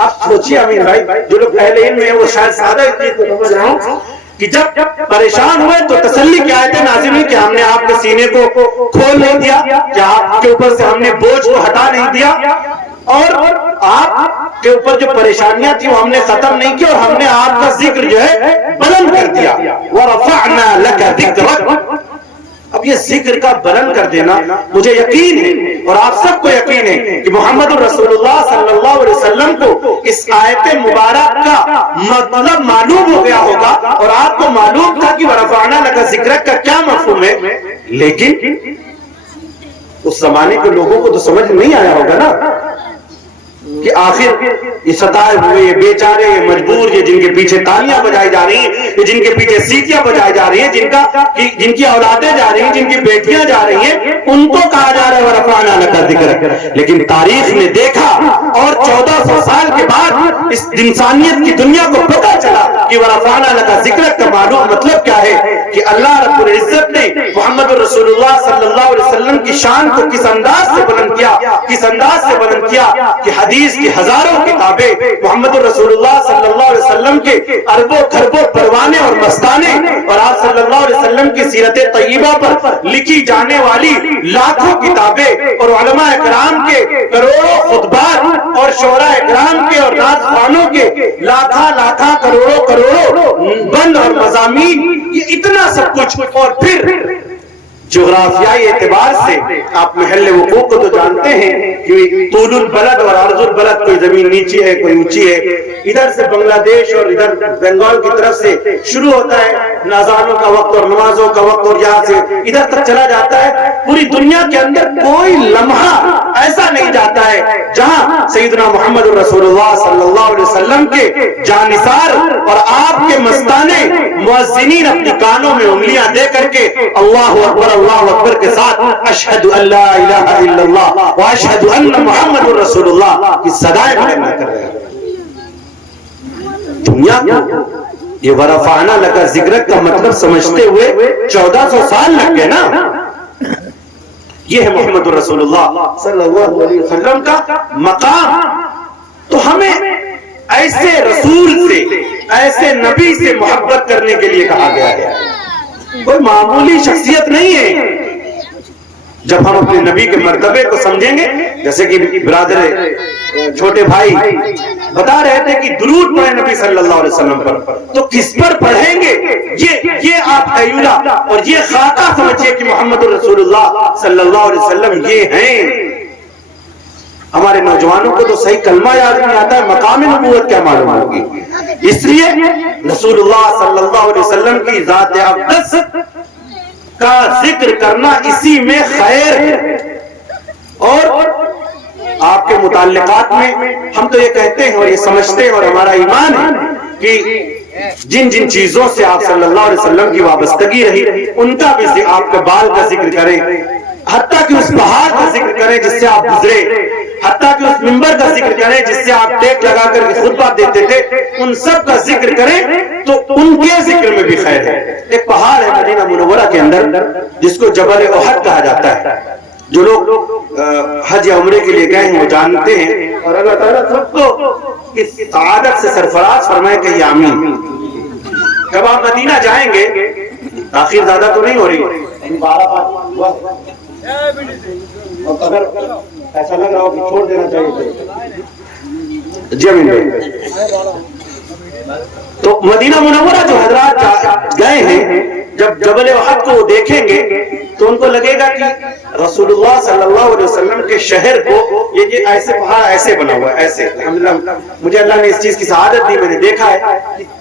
اب سوچیے امین بھائی، جو لوگ پہلے علم میں ہیں وہ شاید سادہ اس چیز کو سمجھ رہا ہوں کہ جب پریشان ہوئے تو تسلی کی آیتیں نازل ہوئی کہ ہم نے آپ کے سینے کو کھول نہیں دیا، کہ آپ کے اوپر سے ہم نے بوجھ کو ہٹا نہیں دیا، اور آپ کے اوپر جو پریشانیاں تھیں وہ ہم نے ختم نہیں کی، اور ہم نے آپ کا ذکر جو ہے بلند کر دیا. وَرَفَعْنَا لَكَ ذِكْرَكَ. اب یہ ذکر کا بلند کر دینا مجھے یقین ہے اور آپ سب کو یقین ہے کہ محمد رسول اللہ صلی اللہ علیہ وسلم کو اس آیت مبارک کا مطلب معلوم ہو گیا ہوگا اور آپ کو معلوم تھا کہ وَرَفَعْنَا لَكَ ذِكْرَكَ کا کیا مفہوم ہے. لیکن اس زمانے کے لوگوں کو تو سمجھ نہیں آیا ہوگا نا. کہ آخر یہ ستائے ہوئے، یہ بیچارے، یہ مجبور، یہ جن کے پیچھے تالیاں بجائی جا رہی ہیں، یہ جن کے پیچھے سیٹیاں بجائی جا رہی ہیں، جن کی اولادیں جا رہی ہیں، جن کی بیٹیاں جا رہی ہیں، ان کو کہا جا رہا ہے ورفعنا لک ذکرک۔ لیکن تاریخ نے دیکھا اور 1400 سال کے بعد اس انسانیت کی دنیا کو پتہ چلا کہ ورفعنا لک ذکرک کا معلوم مطلب کیا ہے، کہ اللہ رب العزت نے محمد رسول اللہ صلی اللہ علیہ وسلم کی شان کو کس انداز سے بلند کیا، کس انداز سے بلند کیا کہ حدیث کی ہزاروں کتابیں محمد رسول اللہ صلی اللہ علیہ وسلم کے اربوں کھربوں پروانے اور مستانے اور آپ صلی اللہ علیہ وسلم کی سیرت طیبہ پر لکھی جانے والی لاکھوں کتابیں اور علماء اکرام کے کروڑوں خطبات اور شعراء اکرام کے اور نعت خوانوں کے لاکھاں کروڑوں بند اور مضامین، یہ اتنا سب کچھ، اور پھر جغرافیائی اعتبار سے آپ محل وقوع کو تو جانتے ہیں کہ طول البلد اور عرض البلد، کوئی زمین نیچی ہے کوئی اونچی ہے، ادھر سے بنگلہ دیش اور ادھر بنگال کی طرف سے شروع ہوتا ہے نذانوں کا وقت اور نمازوں کا وقت، اور یہاں سے ادھر تک چلا جاتا ہے۔ پوری دنیا کے اندر کوئی لمحہ ایسا نہیں جاتا ہے جہاں سیدنا محمد رسول اللہ صلی اللہ علیہ وسلم کے جانثار اور آپ کے مستانے مؤذنین اپنی کانوں میں انگلیاں دے کر کے اللہ اکبر اللہ اکبر کے ساتھ اشہد ان لا الہ الا اللہ واشہد ان محمد رسول اللہ کی صدائیں بلند کر رہے ہیں۔ دنیا کو یہ ورفعنا لک ذکرک کا مطلب سمجھتے ہوئے 1400 سال لگ گئے نا۔ یہ ہے محمد رسول اللہ صلی اللہ علیہ وسلم کا مقام۔ تو ہمیں ایسے رسول سے، ایسے نبی سے محبت کرنے کے لیے کہا گیا ہے، کوئی معمولی شخصیت نہیں ہے۔ جب ہم اپنے نبی کے مرتبے کو سمجھیں گے، جیسے کہ برادر چھوٹے بھائی بتا رہے تھے کہ درود پڑھیں نبی صلی اللہ علیہ وسلم پر، تو کس پر پڑھیں گے؟ یہ آپ ایولا اور یہ خاکہ سمجھئے کہ محمد رسول اللہ صلی اللہ علیہ وسلم یہ ہیں۔ ہمارے نوجوانوں کو تو صحیح کلمہ یاد نہیں آتا ہے، مقام نبوت کیا معلوم ہوگی؟ اس لیے رسول اللہ صلی اللہ علیہ وسلم کی ذات اقدس کا ذکر کرنا اسی میں خیر ہے۔ اور آپ کے متعلقات میں ہم تو یہ کہتے ہیں اور یہ سمجھتے ہیں اور ہمارا ایمان ہے کہ جن جن چیزوں سے آپ صلی اللہ علیہ وسلم کی وابستگی رہی، ان کا بھی آپ کے بال کا ذکر کریں، حتیٰ کہ اس پہاڑ کا ذکر کریں جس سے آپ گزرے، حتیٰ کہ اس منبر کا ذکر کریں جس سے آپ ٹیک لگا کر کے خطبہ دیتے تھے، ان سب کا ذکر کریں تو ان کے ذکر میں بھی خیر ہے۔ ایک پہاڑ ہے مدینہ منورہ کے اندر جس کو جبل احد کہا جاتا ہے، جو لوگ حج یا عمرے کے لیے گئے ہیں وہ جانتے ہیں، اور اللہ تعالیٰ سب کو اس سعادت سے سرفراز فرمائے کہ یہ آمین۔ جب آپ مدینہ جائیں گے، تاخیر زیادہ تو نہیں ہو رہی، 12 اور اگر ایسا لگ رہا ہو کہ چھوڑ دینا چاہیے جی امین بھائی، تو مدینہ منورہ جو حضرات گئے ہیں، جب جبل احد کو دیکھیں گے تو ان کو لگے گا کہ رسول اللہ صلی اللہ علیہ وسلم کے شہر کو یہ ایسے پہاڑ ایسے بنا ہوا ہے، ایسے الحمدللہ مجھے اللہ نے اس چیز کی سعادت دی، میں نے دیکھا ہے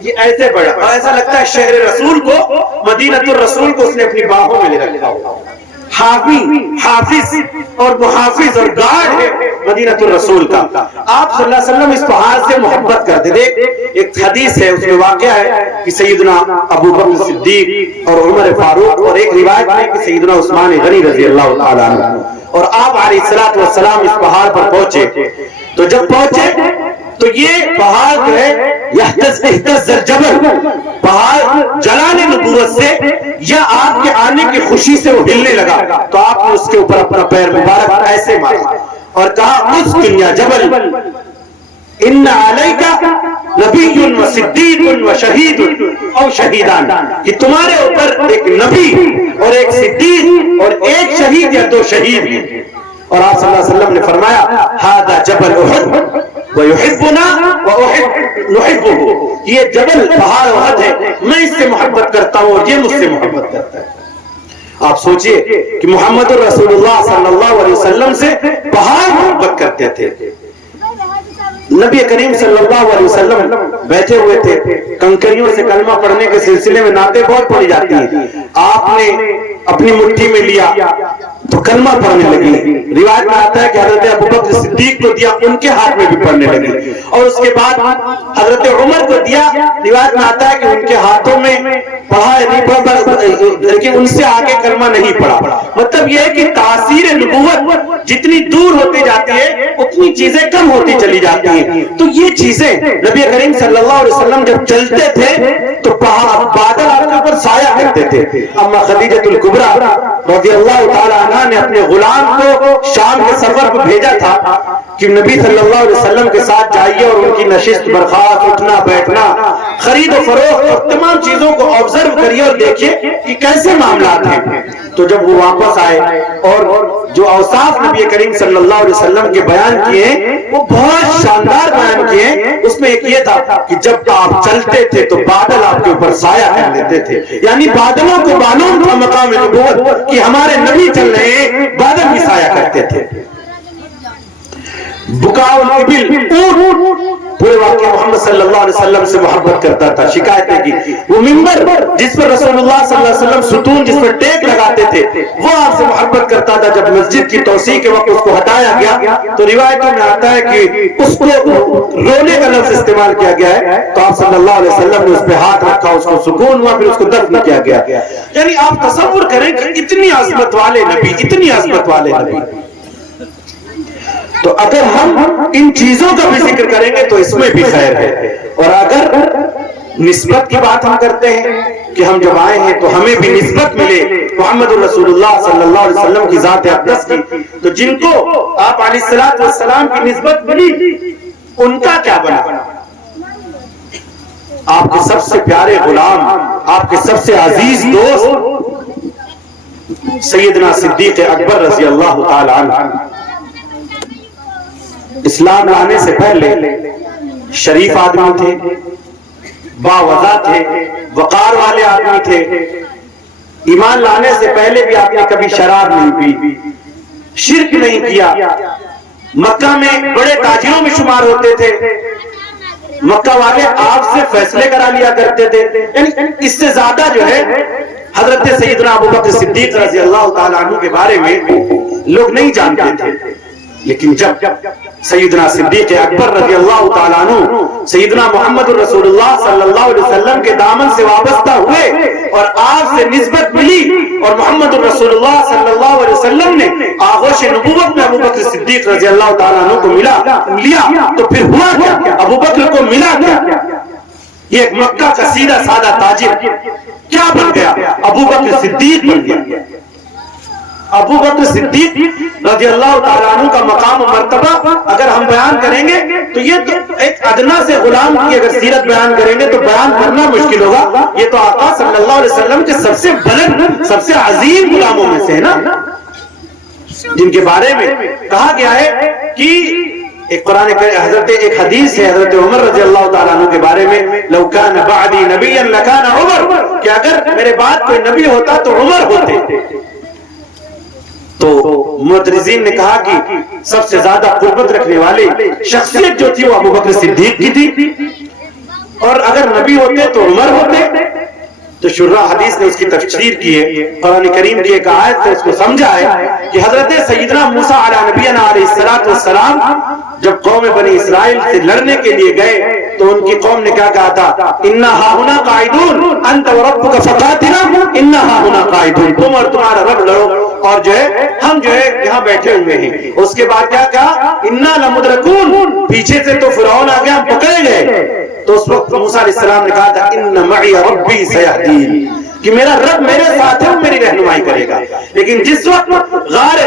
یہ ایسے بڑا، اور ایسا لگتا ہے شہر رسول کو، مدینہ الرسول کو اس نے اپنی باہوں میں لے رکھا ہوا، حافظ اور محافظ اور گارڈ ہے مدینہ الرسول کا۔ آپ صلی اللہ علیہ وسلم اس پہاڑ سے محبت کرتے تھے۔ ایک حدیث ہے، اس میں واقعہ ہے کہ سیدنا ابو بکر صدیق اور عمر فاروق، اور ایک روایت ہے کہ سیدنا عثمان غنی رضی اللہ تعالیٰ عنہ، اور آپ علیہ السلام اس پہاڑ پر پہنچے، تو جب پہنچے تو یہ پہاڑ جو ہے اہتز الجبل، پہاڑ جلال نبوت سے یا آپ کے آنے کی خوشی سے وہ ہلنے لگا، تو آپ نے اس کے اوپر اپنا پیر مبارک ایسے مارا اور کہا اس دنیا جبل ان علیکا نبی و صدیق و شہید او شہیدان، کہ تمہارے اوپر ایک نبی اور ایک صدیق اور ایک شہید یا 2 شہید ہیں۔ اور آپ صلی اللہ علیہ وسلم نے فرمایا ھذا جبل احد وَيُحِبُّنَا وَنُحِبُّهُ، یہ جبل پہاڑ احد ہے، میں اس سے محبت کرتا ہوں اور یہ مجھ سے محبت کرتا ہے۔ آپ سوچئے کہ محمد رسول اللہ صلی اللہ علیہ وسلم سے پہاڑ محبت کرتے تھے۔ نبی کریم صلی اللہ علیہ وسلم بیٹھے ہوئے تھے، کنکریوں سے کلمہ پڑھنے کے سلسلے میں نعتیں بہت پڑھی جاتی ہیں، آپ نے اپنی مٹھی میں لیا تو کلمہ پڑھنے لگی. روایت میں آتا ہے کہ حضرت ابوبکر صدیق کو دیا, ان کے ہاتھ میں بھی پڑھنے لگی, اور اس کے بعد حضرت عمر کو دیا. روایت میں آتا ہے کہ ان کے ہاتھوں میں پڑھا نہیں پڑھا, لیکن ان سے آگے کلمہ نہیں پڑھا. مطلب یہ ہے کہ تاثیر نبوت جتنی دور ہوتی جاتی ہے اتنی چیزیں کم ہوتی چلی جاتی ہیں. تو یہ چیزیں نبی کریم صلی اللہ علیہ وسلم جب چلتے تھے تو بادل آپ کے اوپر سایہ کرتے تھے. اما خدیجۃ الکبریٰ رضی اللہ تعالی عنہ نے اپنے غلام کو شام کے سفر پر بھیجا تھا کہ نبی صلی اللہ علیہ وسلم کے ساتھ جائیے اور ان کی نشست برخاست, اٹھنا بیٹھنا, خرید و فروخت اور تمام چیزوں کو آبزرو کریے اور دیکھیے کہ کیسے معاملات ہیں. تو جب وہ واپس آئے اور جو اوصاف نبی کریم صلی اللہ علیہ وسلم کے بیان کیے وہ بہت شاندار بیان کیے. اس میں ایک یہ تھا کہ جب آپ چلتے تھے تو بادل آپ کے اوپر سایہ کر لیتے تھے, یعنی بادلوں کو معلوم تھا مقام نبوت کہ ہمارے نبی چل رہے ہیں, بادل بھی سایہ کرتے تھے. بکاء الابل, پورے واقعہ محمد صلی اللہ علیہ وسلم سے محبت کرتا تھا, شکایتیں کی. وہ منبر جس پر رسول اللہ صلی اللہ علیہ وسلم ستون جس پر ٹیک لگاتے تھے وہ آپ سے محبت کرتا تھا. جب مسجد کی توسیع کے وقت اس کو ہٹایا گیا تو روایتوں میں آتا ہے کہ اس کو رونے کا لفظ استعمال کیا گیا ہے, تو آپ صلی اللہ علیہ وسلم نے اس پہ ہاتھ رکھا, اس کو سکون ہوا, پھر اس کو دفن کیا گیا. یعنی آپ تصور کریں کہ اتنی عظمت والے نبی, اتنی عظمت والے نبی. تو اگر ہم ان چیزوں کا بھی ذکر کریں گے تو اس میں بھی خیر ہے. اور اگر نسبت کی بات ہم کرتے ہیں کہ ہم جب آئے ہیں تو ہمیں بھی نسبت ملے محمد رسول اللہ صلی اللہ علیہ وسلم کی ذات اقدس کی, تو جن کو آپ علیہ السلام کی نسبت ملی ان کا کیا بنا؟ آپ کے سب سے پیارے غلام, آپ کے سب سے عزیز دوست سیدنا صدیق اکبر رضی اللہ تعالی عنہ اسلام لانے سے پہلے شریف آدمی تھے, باوضع تھے, وقار والے آدمی تھے. ایمان لانے سے پہلے بھی آپ نے کبھی شراب نہیں پی, شرک نہیں کیا, مکہ میں بڑے تاجروں میں شمار ہوتے تھے. مکہ والے آپ سے فیصلے کرا لیا کرتے تھے. یعنی اس سے زیادہ جو ہے حضرت سیدنا ابوبکر صدیق رضی اللہ تعالیٰ عنہ کے بارے میں لوگ نہیں جانتے تھے. لیکن جب سیدنا صدیق اکبر رضی اللہ تعالیٰ عنہ سیدنا محمد رسول اللہ صلی اللہ علیہ وسلم کے دامن سے وابستہ ہوئے اور آپ سے نسبت ملی اور محمد رسول اللہ صلی اللہ علیہ وسلم نے آغوش نبوت میں ابوبکر صدیق رضی اللہ تعالیٰ عنہ کو لیا تو پھر ہوا کیا؟ ابوبکر کو ملا کیا؟ یہ ایک مکہ کا سیدھا سادہ تاجر کیا بن گیا؟ ابوبکر صدیق بن گیا. ابوبکر صدیق رضی اللہ تعالیٰ عنہ کا مقام و مرتبہ اگر ہم بیان کریں گے تو یہ تو ایک ادنا سے غلام کی اگر سیرت بیان کریں گے تو بیان کرنا مشکل ہوگا. یہ تو آقا صلی اللہ علیہ وسلم کے سب سے بلند, سب سے عظیم غلاموں میں سے ہے نا, جن کے بارے میں کہا گیا ہے کہ ایک قرآن حضرت ایک حدیث ہے حضرت عمر رضی اللہ تعالیٰ عنہ کے بارے میں, لو کان بعدی نبیا لکان عمر, کہ اگر میرے بعد کوئی نبی ہوتا تو عمر ہوتے. تو معترضین نے کہا کہ سب سے زیادہ قربت رکھنے والی شخصیت جو تھی وہ ابوبکر صدیق کی تھی, اور اگر نبی ہوتے تو عمر ہوتے. تو شراح حدیث نے اس کی تفسیر کی ہے, قرآن کریم کی ایک آیت سے اس کو سمجھا ہے کہ حضرت سیدنا موسیٰ علیہ نبینا علیہ السلام جب قوم بنی اسرائیل سے لڑنے کے لیے گئے تو ان کی قوم نے کیا کہا تھا؟ اِنَّا هَاهُنَا قَاعِدُونَ أَنْتَ وَرَبُّكَ فَقَاتِلَا إِنَّا هَاهُنَا قَاعِدُونَ, تم اور تمہارا رب لڑو اور جو ہے ہم جو ہے یہاں بیٹھے ہوئے ہیں. اس کے بعد کیا کہا؟ اِنَّا لَمُدْرَكُونَ, پیچھے سے تو فرعون آ گیا, ہم پکڑے گئے. تو اس وقت موسیٰ علیہ السلام نے کہا تھا اِنَّ مَعِيَ رَبِّي سَيَهْدِينِ, کہ میرا رب میرے ساتھ ہے, وہ میری رہنمائی کرے گا. لیکن جس وقت غار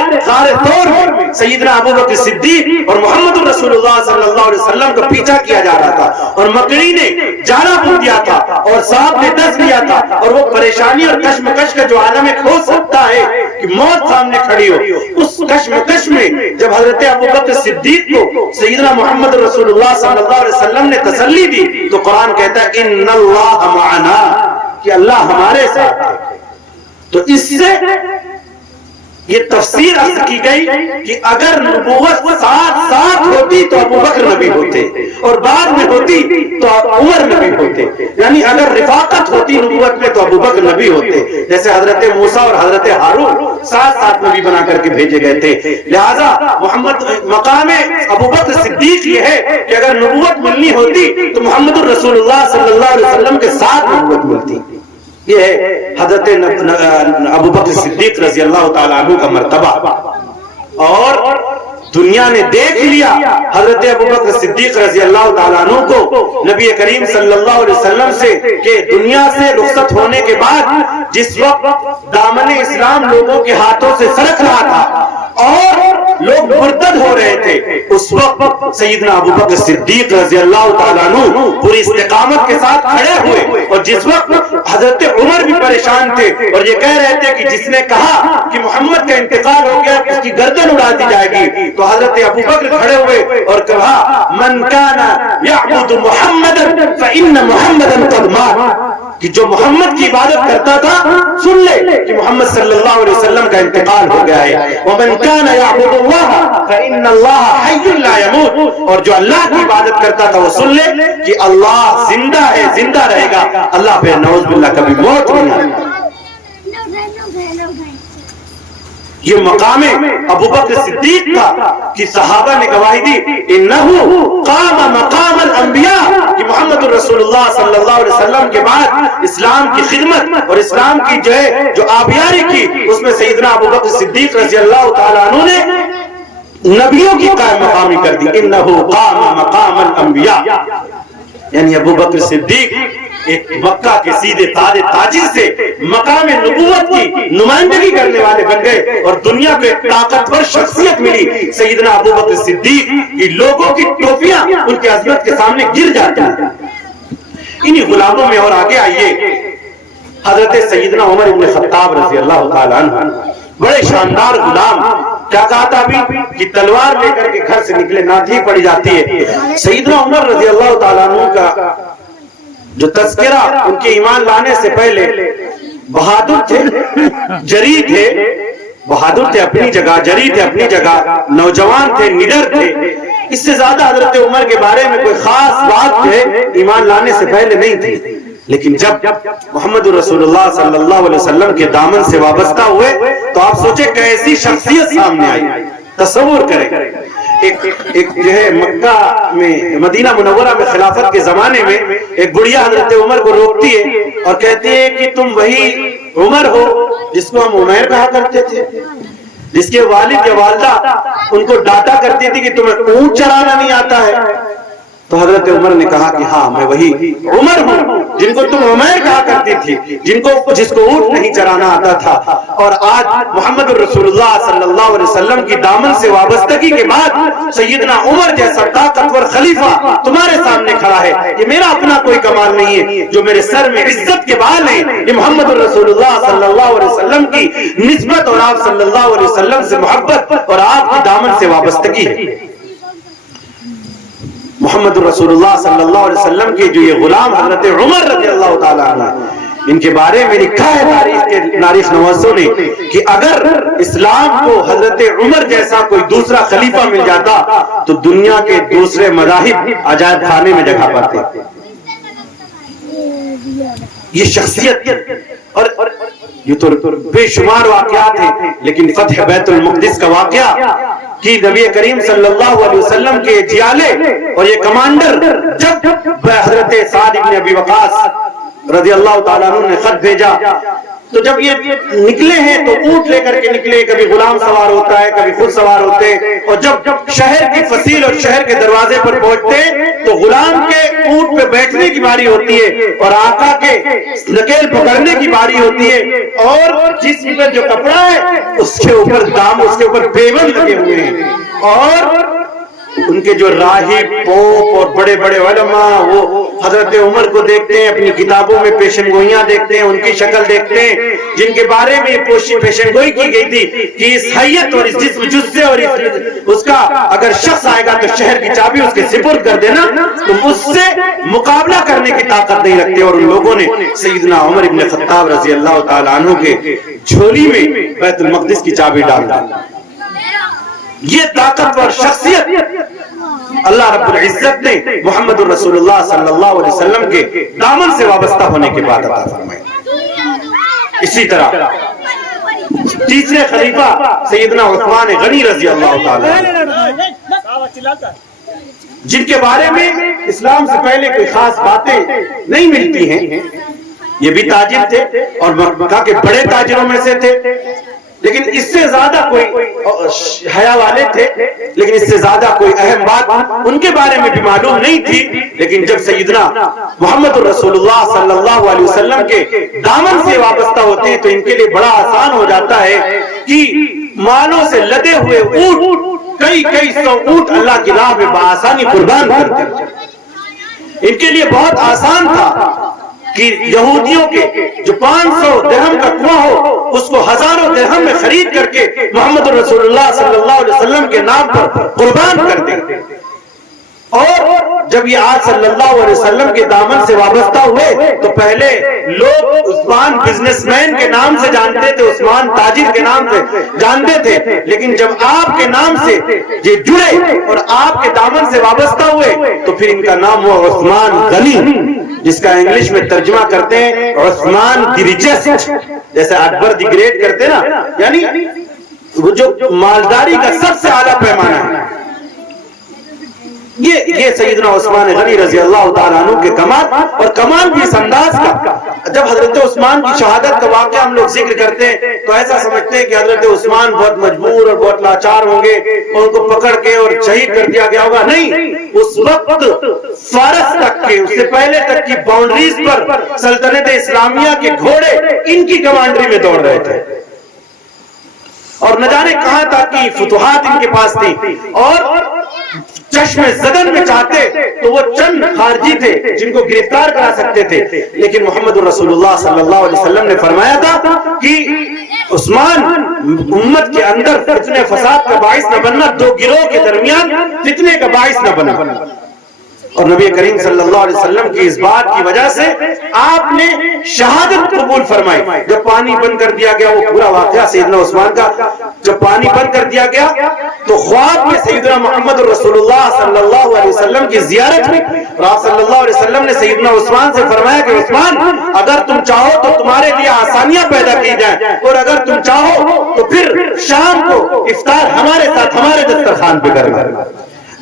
طور میں سیدنا ابوبکر صدیق اور محمد رسول اللہ صلی اللہ علیہ وسلم کا پیچھا کیا جا رہا تھا اور مکڑی نے جانا بن دیا تھا اور سانپ نے ڈس لیا تھا, اور وہ پریشانی اور کشمکش کا جو عالم کھو سکتا ہے کہ موت سامنے کھڑی ہو, اس کشمکش میں جب حضرت ابوبکر صدیق کو سیدنا محمد رسول اللہ صلی اللہ علیہ وسلم نے تسلی دی تو قرآن کہتا ہے ان اللہ معنا, کہ اللہ ہمارے ساتھ ہے. تو اس سے یہ تفسیر عرض کی گئی کہ اگر نبوت ساتھ ساتھ ہوتی تو ابو بکر نبی ہوتے اور بعد میں ہوتی تو عمر نبی ہوتے، یعنی اگر رفاقت ہوتی نبوت میں تو ابو بکر نبی ہوتے، جیسے حضرت موسیٰ اور حضرت ہارون ساتھ ساتھ نبی بنا کر کے بھیجے گئے تھے۔ لہذا محمد مقام ابو بکر صدیق یہ ہے کہ اگر نبوت ملنی ہوتی تو محمد الرسول اللہ صلی اللہ علیہ وسلم کے ساتھ نبوت ملتی۔ یہ ہے حضرت ابو بکر صدیق رضی اللہ تعالیٰ عنہ کا مرتبہ، اور دنیا نے دیکھ لیا حضرت ابو بکر صدیق رضی اللہ تعالیٰ عنہ کو نبی کریم صلی اللہ علیہ وسلم سے کہ دنیا سے رخصت ہونے کے بعد جس وقت دامن اسلام لوگوں کے ہاتھوں سے سرک رہا تھا اور لوگ مرتد ہو رہے تھے، اس وقت سیدنا ابو بکر صدیق رضی اللہ تعالیٰ عنہ پوری استقامت کے ساتھ کھڑے ہوئے، اور جس وقت حضرت عمر بھی پریشان تھے اور یہ کہہ رہے تھے کہ جس نے کہا کہ محمد کا انتقال ہو گیا اس کی گردن اڑا دی جائے گی، تو حضرت ابو بکر کھڑے ہوئے اور کہا من کان یعبد محمدا فإن محمدا قد مات، کہ جو محمد کی عبادت کرتا تھا سن لے کہ محمد صلی اللہ علیہ وسلم کا انتقال ہو گیا ہے، ومن کان یعبد اللہ فإن اللہ حی لا يموت، اور جو اللہ کی عبادت کرتا تھا وہ سن لے کہ اللہ زندہ ہے، زندہ رہے گا، اللہ پہ نعوذ باللہ کبھی موت نہیں آئے گا۔ یہ مقام ابو بکر صدیق کا کہ صحابہ نے گواہی دی انہو قام مقام الانبیاء، کہ محمد رسول اللہ صلی اللہ علیہ وسلم کے بعد اسلام کی خدمت اور اسلام کی جو آبیاری کی اس میں سیدنا ابو بکر صدیق رضی اللہ تعالیٰ عنہ نے نبیوں کی قائم مقامی کر دی، انہو قام مقام الانبیاء، یعنی ابو بکر صدیق ایک مکہ کے سیدھے تاج تاجر سے مقام نبوت کی نمائندگی کرنے والے بن گئے، اور دنیا کو ایک طاقتور شخصیت ملی سیدنا ابو بکر صدیق کی لوگوں کی ٹوپیاں ان کی عظمت کے سامنے گر جاتی ہیں۔ انہی غلاموں میں اور آگے آئیے حضرت سیدنا عمر بن خطاب رضی اللہ تعالیٰ عنہ، بڑے شاندار غلام، کیا کہا تھا ابھی کہ تلوار لے کر کے گھر سے نکلے ناتھی پڑی جاتی ہے۔ سیدنا عمر رضی اللہ تعالیٰ عنہ کا جو تذکرہ ان کے ایمان لانے سے پہلے بہادر تھے، جری تھے، بہادر تھے اپنی جگہ، جری تھے اپنی جگہ، نوجوان تھے، نڈر تھے، اس سے زیادہ حضرت عمر کے بارے میں کوئی خاص بات ہے ایمان لانے سے پہلے نہیں تھی، لیکن جب محمد رسول اللہ صلی اللہ علیہ وسلم کے دامن سے وابستہ ہوئے تو آپ سوچیں کیسی شخصیت سامنے آئی، تصور کریں۔ ایک جو ہے مکہ میں مدینہ منورہ میں خلافت کے زمانے میں ایک بڑھیا حضرت عمر کو روکتی ہے اور کہتی ہے کہ تم وہی عمر ہو جس کو ہم عمیر کہا کرتے تھے، جس کے والد یا والدہ ان کو ڈانٹا کرتی تھی کہ تمہیں اونٹ چرانا نہیں آتا ہے۔ تو حضرت عمر نے کہا کہ ہاں میں وہی عمر ہوں جن کو تم عمیر کہا کرتی تھی، جس کو اونٹ نہیں چرانا آتا تھا، اور آج محمد الرسول اللہ صلی اللہ علیہ وسلم کی دامن سے وابستگی کے بعد سیدنا عمر جیسا طاقتور خلیفہ تمہارے سامنے کھڑا ہے۔ یہ میرا اپنا کوئی کمال نہیں ہے، جو میرے سر میں عزت کے بال ہیں یہ محمد الرسول اللہ صلی اللہ علیہ وسلم کی نسبت اور آپ صلی اللہ علیہ وسلم سے محبت اور آپ کی دامن سے وابستگی ہے۔ محمد رسول اللہ صلی اللہ علیہ وسلم کے جو یہ غلام حضرت عمر رضی اللہ تعالیٰ عنہ، ان کے بارے میں لکھا ہے تاریخ نویسوں نے کہ اگر اسلام کو حضرت عمر جیسا کوئی دوسرا خلیفہ مل جاتا تو دنیا کے دوسرے مذاہب عجائب خانے میں جگہ پاتے۔ یہ شخصیت اور یہ تو بے شمار واقعات ہیں، لیکن فتح بیت المقدس کا واقعہ کہ نبی کریم صلی اللہ علیہ وسلم کے جیالے اور یہ کمانڈر جب حضرت سعد بن ابی وقاص رضی اللہ تعالیٰ عنہ نے خط بھیجا تو جب یہ نکلے ہیں تو اونٹ لے کر کے نکلے، کبھی غلام سوار ہوتا ہے کبھی خود سوار ہوتے ہیں، اور جب شہر کی فصیل اور شہر کے دروازے پر پہنچتے تو غلام کے اونٹ پہ بیٹھنے کی باری ہوتی ہے اور آقا کے نکیل پکڑنے کی باری ہوتی ہے، اور جسم پر جو کپڑا ہے اس کے اوپر دام، اس کے اوپر پیبند لگے ہوئے ہیں، اور ان کے جو راہب پوپ اور بڑے بڑے علماء وہ حضرت عمر کو دیکھتے ہیں، اپنی کتابوں میں پیشن گوئیاں دیکھتے ہیں، ان کی شکل دیکھتے ہیں جن کے بارے میں پیشن گوئی کی گئی تھی کہ اس حیت اور اس جسم جثے اور اس کا اگر شخص آئے گا تو شہر کی چابی اس کے سپرد کر دینا، تم اس سے مقابلہ کرنے کی طاقت نہیں رکھتے۔ اور ان لوگوں نے سیدنا عمر ابن خطاب رضی اللہ تعالیٰ عنہ کے جھولی میں بیت المقدس کی چابی ڈال دی۔ یہ طاقتور شخصیت اللہ رب العزت نے محمد الرسول اللہ صلی اللہ علیہ وسلم کے دامن سے وابستہ ہونے کے بعد عطا فرمائی۔ اسی طرح تیسرے خلیفہ سیدنا عثمان غنی رضی اللہ تعالیٰ عنہ، جن کے بارے میں اسلام سے پہلے کوئی خاص باتیں نہیں ملتی ہیں، یہ بھی تاجر تھے اور مکہ کے بڑے تاجروں میں سے تھے، لیکن اس سے زیادہ کوئی حیا والے تھے، لیکن اس سے زیادہ کوئی اہم بات ان کے بارے میں بھی معلوم نہیں تھی۔ لیکن جب سیدنا محمد الرسول اللہ صلی اللہ علیہ وسلم کے دامن سے وابستہ ہوتے ہیں تو ان کے لیے بڑا آسان ہو جاتا ہے کہ مالوں سے لدے ہوئے اونٹ، کئی سو اونٹ اللہ کی راہ میں بآسانی قربان کرتے ہیں۔ ان کے لیے بہت آسان تھا کہ یہودیوں کے جو 500 درہم کا کنواں ہو اس کو ہزاروں درہم میں خرید کر کے محمد رسول اللہ صلی اللہ علیہ وسلم کے نام پر قربان کر دیں۔ اور جب یہ آج صلی اللہ علیہ وسلم کے دامن سے وابستہ ہوئے تو پہلے لوگ عثمان بزنس مین کے نام سے جانتے تھے، عثمان تاجر کے نام سے جانتے تھے، لیکن جب آپ کے نام سے یہ جڑے اور آپ کے دامن سے وابستہ ہوئے تو پھر ان کا نام ہوا عثمان غنی، جس کا انگلش میں ترجمہ کرتے ہیں عثمان دی ریچسٹ، جیسے اکبر دی گریٹ کرتے نا، یعنی وہ جو مالداری کا سب سے اعلیٰ پیمانہ ہے۔ یہ سیدنا عثمان غنی رضی اللہ تعالیٰ عنہ کے کمال، اور کمال بھی اس انداز کا، جب حضرت عثمان کی شہادت کا واقعہ ہم لوگ ذکر کرتے ہیں تو ایسا سمجھتے ہیں کہ حضرت عثمان بہت مجبور اور بہت لاچار ہوں گے اور ان کو پکڑ کے اور شہید کر دیا گیا ہوگا۔ نہیں، اس وقت فارس تک کے، اس سے پہلے تک کی باؤنڈریز پر سلطنت اسلامیہ کے گھوڑے ان کی کمانڈری میں دوڑ رہے تھے، اور نہ جانے کہاں تک کی فتوحات ان کے پاس تھی، اور چشم زدن میں چاہتے تو وہ چند خارجی تھے جن کو گرفتار کرا سکتے تھے، لیکن محمد رسول اللہ صلی اللہ علیہ وسلم نے فرمایا تھا کہ عثمان امت کے اندر فتنہ فساد کا باعث نہ بننا، دو گروہ کے درمیان فتنے کا باعث نہ بننا۔ اور نبی کریم صلی اللہ علیہ وسلم کی اس بات کی وجہ سے آپ نے شہادت قبول فرمائی۔ جب پانی بند کر دیا گیا، وہ پورا واقعہ سیدنا عثمان کا، جب پانی بند کر دیا گیا تو خواب میں سیدنا محمد رسول اللہ صلی اللہ علیہ وسلم کی زیارت میں آپ صلی اللہ علیہ وسلم نے سیدنا عثمان سے فرمایا کہ عثمان، اگر تم چاہو تو تمہارے لیے آسانیاں پیدا کی جائیں، اور اگر تم چاہو تو پھر شام کو افطار ہمارے ساتھ ہمارے دسترخوان پہ کرنا۔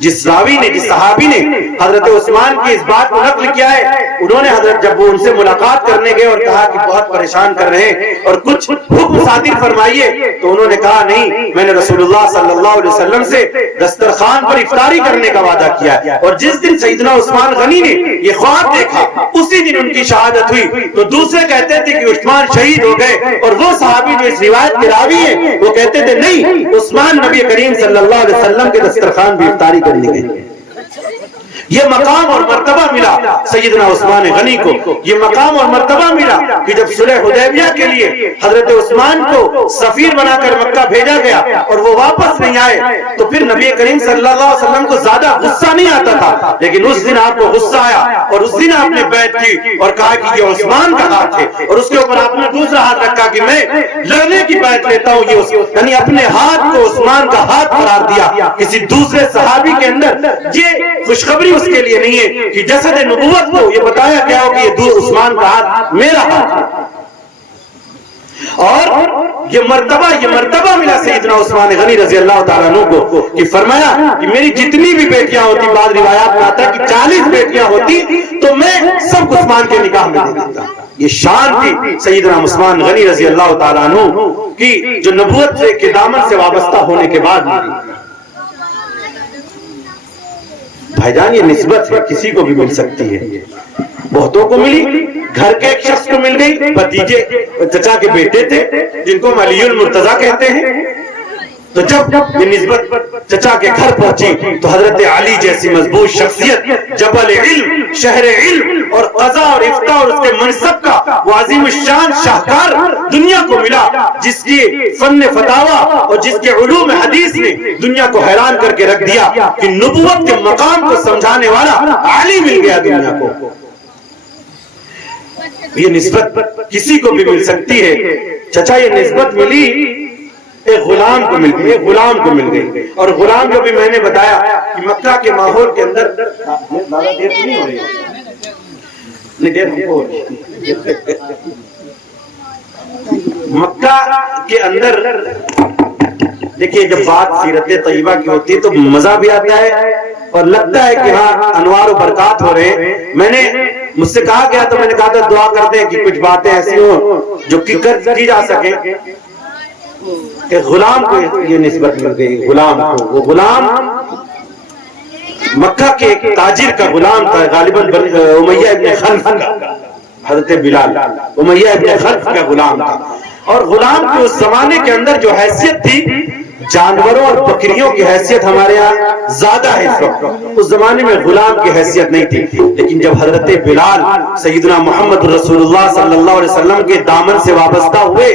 جس راوی نے، جس صحابی نے حضرت عثمان کی اس بات کو نقل کیا ہے، انہوں نے حضرت جب وہ ان سے ملاقات کرنے گئے اور کہا کہ بہت پریشان کر رہے ہیں اور کچھ حکم صادر فرمائیے، تو انہوں نے کہا نہیں، میں نے رسول اللہ صلی اللہ علیہ وسلم سے دسترخوان پر افطاری کرنے کا وعدہ کیا ہے۔ اور جس دن سیدنا عثمان غنی نے یہ خواب دیکھا اسی دن ان کی شہادت ہوئی۔ تو دوسرے کہتے تھے کہ عثمان شہید ہو گئے، اور وہ صحابی جو اس روایت کے راوی ہیں وہ کہتے تھے نہیں، عثمان نبی کریم صلی اللہ علیہ وسلم کے دسترخوان بھی افطاری کرنے گئے۔ یہ مقام اور مرتبہ ملا سیدنا عثمان غنی کو، یہ مقام اور مرتبہ ملا کہ جب صلح حدیبیہ کے لیے حضرت عثمان کو سفیر بنا کر مکہ بھیجا گیا اور وہ واپس نہیں آئے تو پھر نبی کریم صلی اللہ علیہ وسلم کو زیادہ غصہ نہیں آتا تھا، لیکن اس دن آپ کو غصہ آیا اور اس دن آپ نے بیعت کی اور کہا کہ یہ عثمان کا ہاتھ ہے، اور اس کے اوپر آپ نے دوسرا ہاتھ رکھا کہ میں لڑنے کی بیعت لیتا ہوں، یعنی اپنے ہاتھ کو عثمان کا ہاتھ قرار دیا۔ کسی دوسرے صحابی کے اندر یہ خوشخبری اس کے لیے نہیں ہے کہ جسد نبوت کو یہ بتایا گیا ہو کہ یہ عثمان کا ہاتھ میرا ہاتھ ہے۔ اور یہ مرتبہ ملا سیدنا عثمان غنی رضی اللہ تعالیٰ عنہ کو کہ فرمایا کہ میری جتنی بھی بیٹیاں ہوتی، بعض روایات میں آتا ہے کہ 40 بیٹیاں ہوتی تو میں سب عثمان کے نکاح میں دے دیتا۔ یہ شان تھی سیدنا عثمان غنی رضی اللہ تعالیٰ عنہ کی جو نبوت کے دامن سے وابستہ ہونے کے بعد ملی۔ بھائی جان، یہ نسبت ہے، کسی کو بھی مل سکتی ہے، بہتوں کو ملی، گھر کے ایک شخص کو مل گئی، بھتیجے چچا کے بیٹے تھے جن کو علی المرتضیٰ کہتے ہیں، تو جب یہ نسبت چچا کے گھر پہنچی تو حضرت علی جیسی مضبوط شخصیت، جبل علم، شہر علم اور قضا اور افتاء اور اس کے منصب کا وہ عظیم الشان شاہکار دنیا کو ملا، جس کی فن فتاوا اور جس کے علوم حدیث نے دنیا کو حیران کر کے رکھ دیا کہ نبوت کے مقام کو سمجھانے والا علی مل گیا دنیا کو۔ یہ نسبت کسی کو بھی مل سکتی ہے۔ چچا یہ نسبت ملی ایک غلام کو مل گئی، ایک غلام کو مل گئی، اور غلام جو بھی میں نے بتایا کہ مکہ کے ماحول کے اندر نہیں ہو رہی مکہ کے اندر دیکھیے جب بات سیرت طیبہ کی ہوتی ہے تو مزہ بھی آتا ہے اور لگتا ہے کہ ہاں انوار و برکات ہو رہے ہیں۔ میں نے مجھ سے کہا گیا تو میں نے کہا تھا دعا کرتے ہیں کہ کچھ باتیں ایسی ہوں جو کی جا سکیں کہ غلام کو یہ نسبت مل گئی، غلام کو۔ وہ غلام مکہ کے ایک تاجر کا غلام تھا، غالباً امیہ ابن خلف کا، حضرت بلال امیہ ابن خلف کا غلام تھا۔ اور غلام کی اس زمانے کے اندر جو حیثیت تھی، جانوروں اور بکریوں کی حیثیت ہمارے یہاں زیادہ ہے اس وقت، اس زمانے میں غلام کی حیثیت نہیں تھی۔ لیکن جب حضرت بلال سیدنا محمد رسول اللہ صلی اللہ علیہ وسلم کے دامن سے وابستہ ہوئے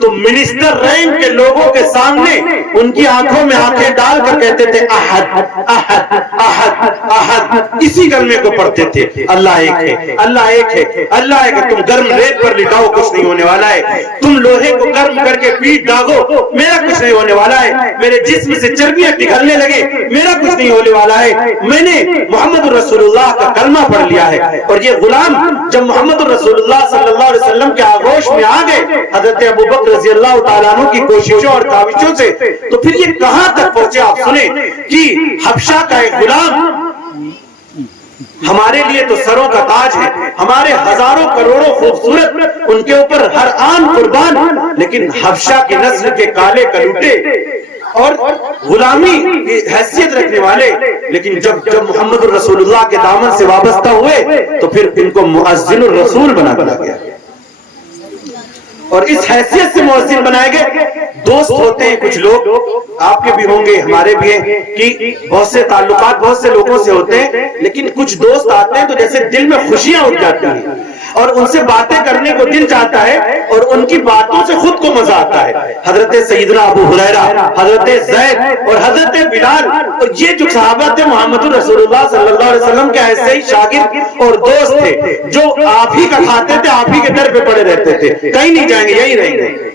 تو منسٹر رینک کے لوگوں کے سامنے ان کی آنکھوں میں آنکھیں ڈال کر کہتے تھے احد احد احد احد، اسی کلمے کو پڑھتے تھے، اللہ ایک ہے، اللہ ایک ہے، اللہ ایک ہے۔ تم گرم ریت پر لٹاؤ کچھ نہیں ہونے والا ہے، تم لوہے کو گرم کر کے پیٹ داغو میرا کچھ نہیں ہونے والا ہے، میرے جسم سے چربیاں نکلنے لگے میرا کچھ نہیں ہونے والا ہے، میں نے محمد رسول اللہ کا کلمہ پڑھ لیا ہے۔ اور یہ غلام جب محمد رسول اللہ صلی اللہ علیہ وسلم کے آغوش میں آ گئے حضرت ابوبکر رضی اللہ تعالیٰ عنہ کی کوششوں اور کاوشوں سے، تو پھر یہ کہاں تک پہنچے آپ سنیں کہ حبشہ کا ایک غلام ہمارے لیے تو سروں کا تاج ہے، ہمارے ہزاروں کروڑوں خوبصورت ان کے اوپر ہر آن قربان، لیکن حبشہ کی نسل کے کالے کلوٹے اور غلامی کی حیثیت رکھنے والے، لیکن جب محمد رسول اللہ کے دامن سے وابستہ ہوئے تو پھر ان کو مؤذن الرسول بنا دیا گیا۔ اور اس حیثیت سے مؤذن بنائے گئے۔ دوست ہوتے ہیں کچھ لوگ، آپ کے بھی ہوں گے ہمارے بھی ہیں، کہ بہت سے تعلقات بہت سے لوگوں سے ہوتے ہیں، لیکن کچھ دوست آتے ہیں تو جیسے دل میں خوشیاں اٹھ جاتی ہیں اور ان سے باتیں کرنے کو دل چاہتا ہے اور ان کی باتوں سے خود کو مزہ آتا ہے۔ حضرت سیدنا ابو ہریرہ، حضرت زید اور حضرت بلال، اور یہ جو صحابہ تھے محمد رسول اللہ صلی اللہ علیہ وسلم کے ایسے ہی شاگرد اور دوست تھے جو آپ ہی کا کھاتے تھے، آپ ہی کے در پہ پڑے رہتے تھے، کہیں نہیں جائیں گے، یہی رہیں گے۔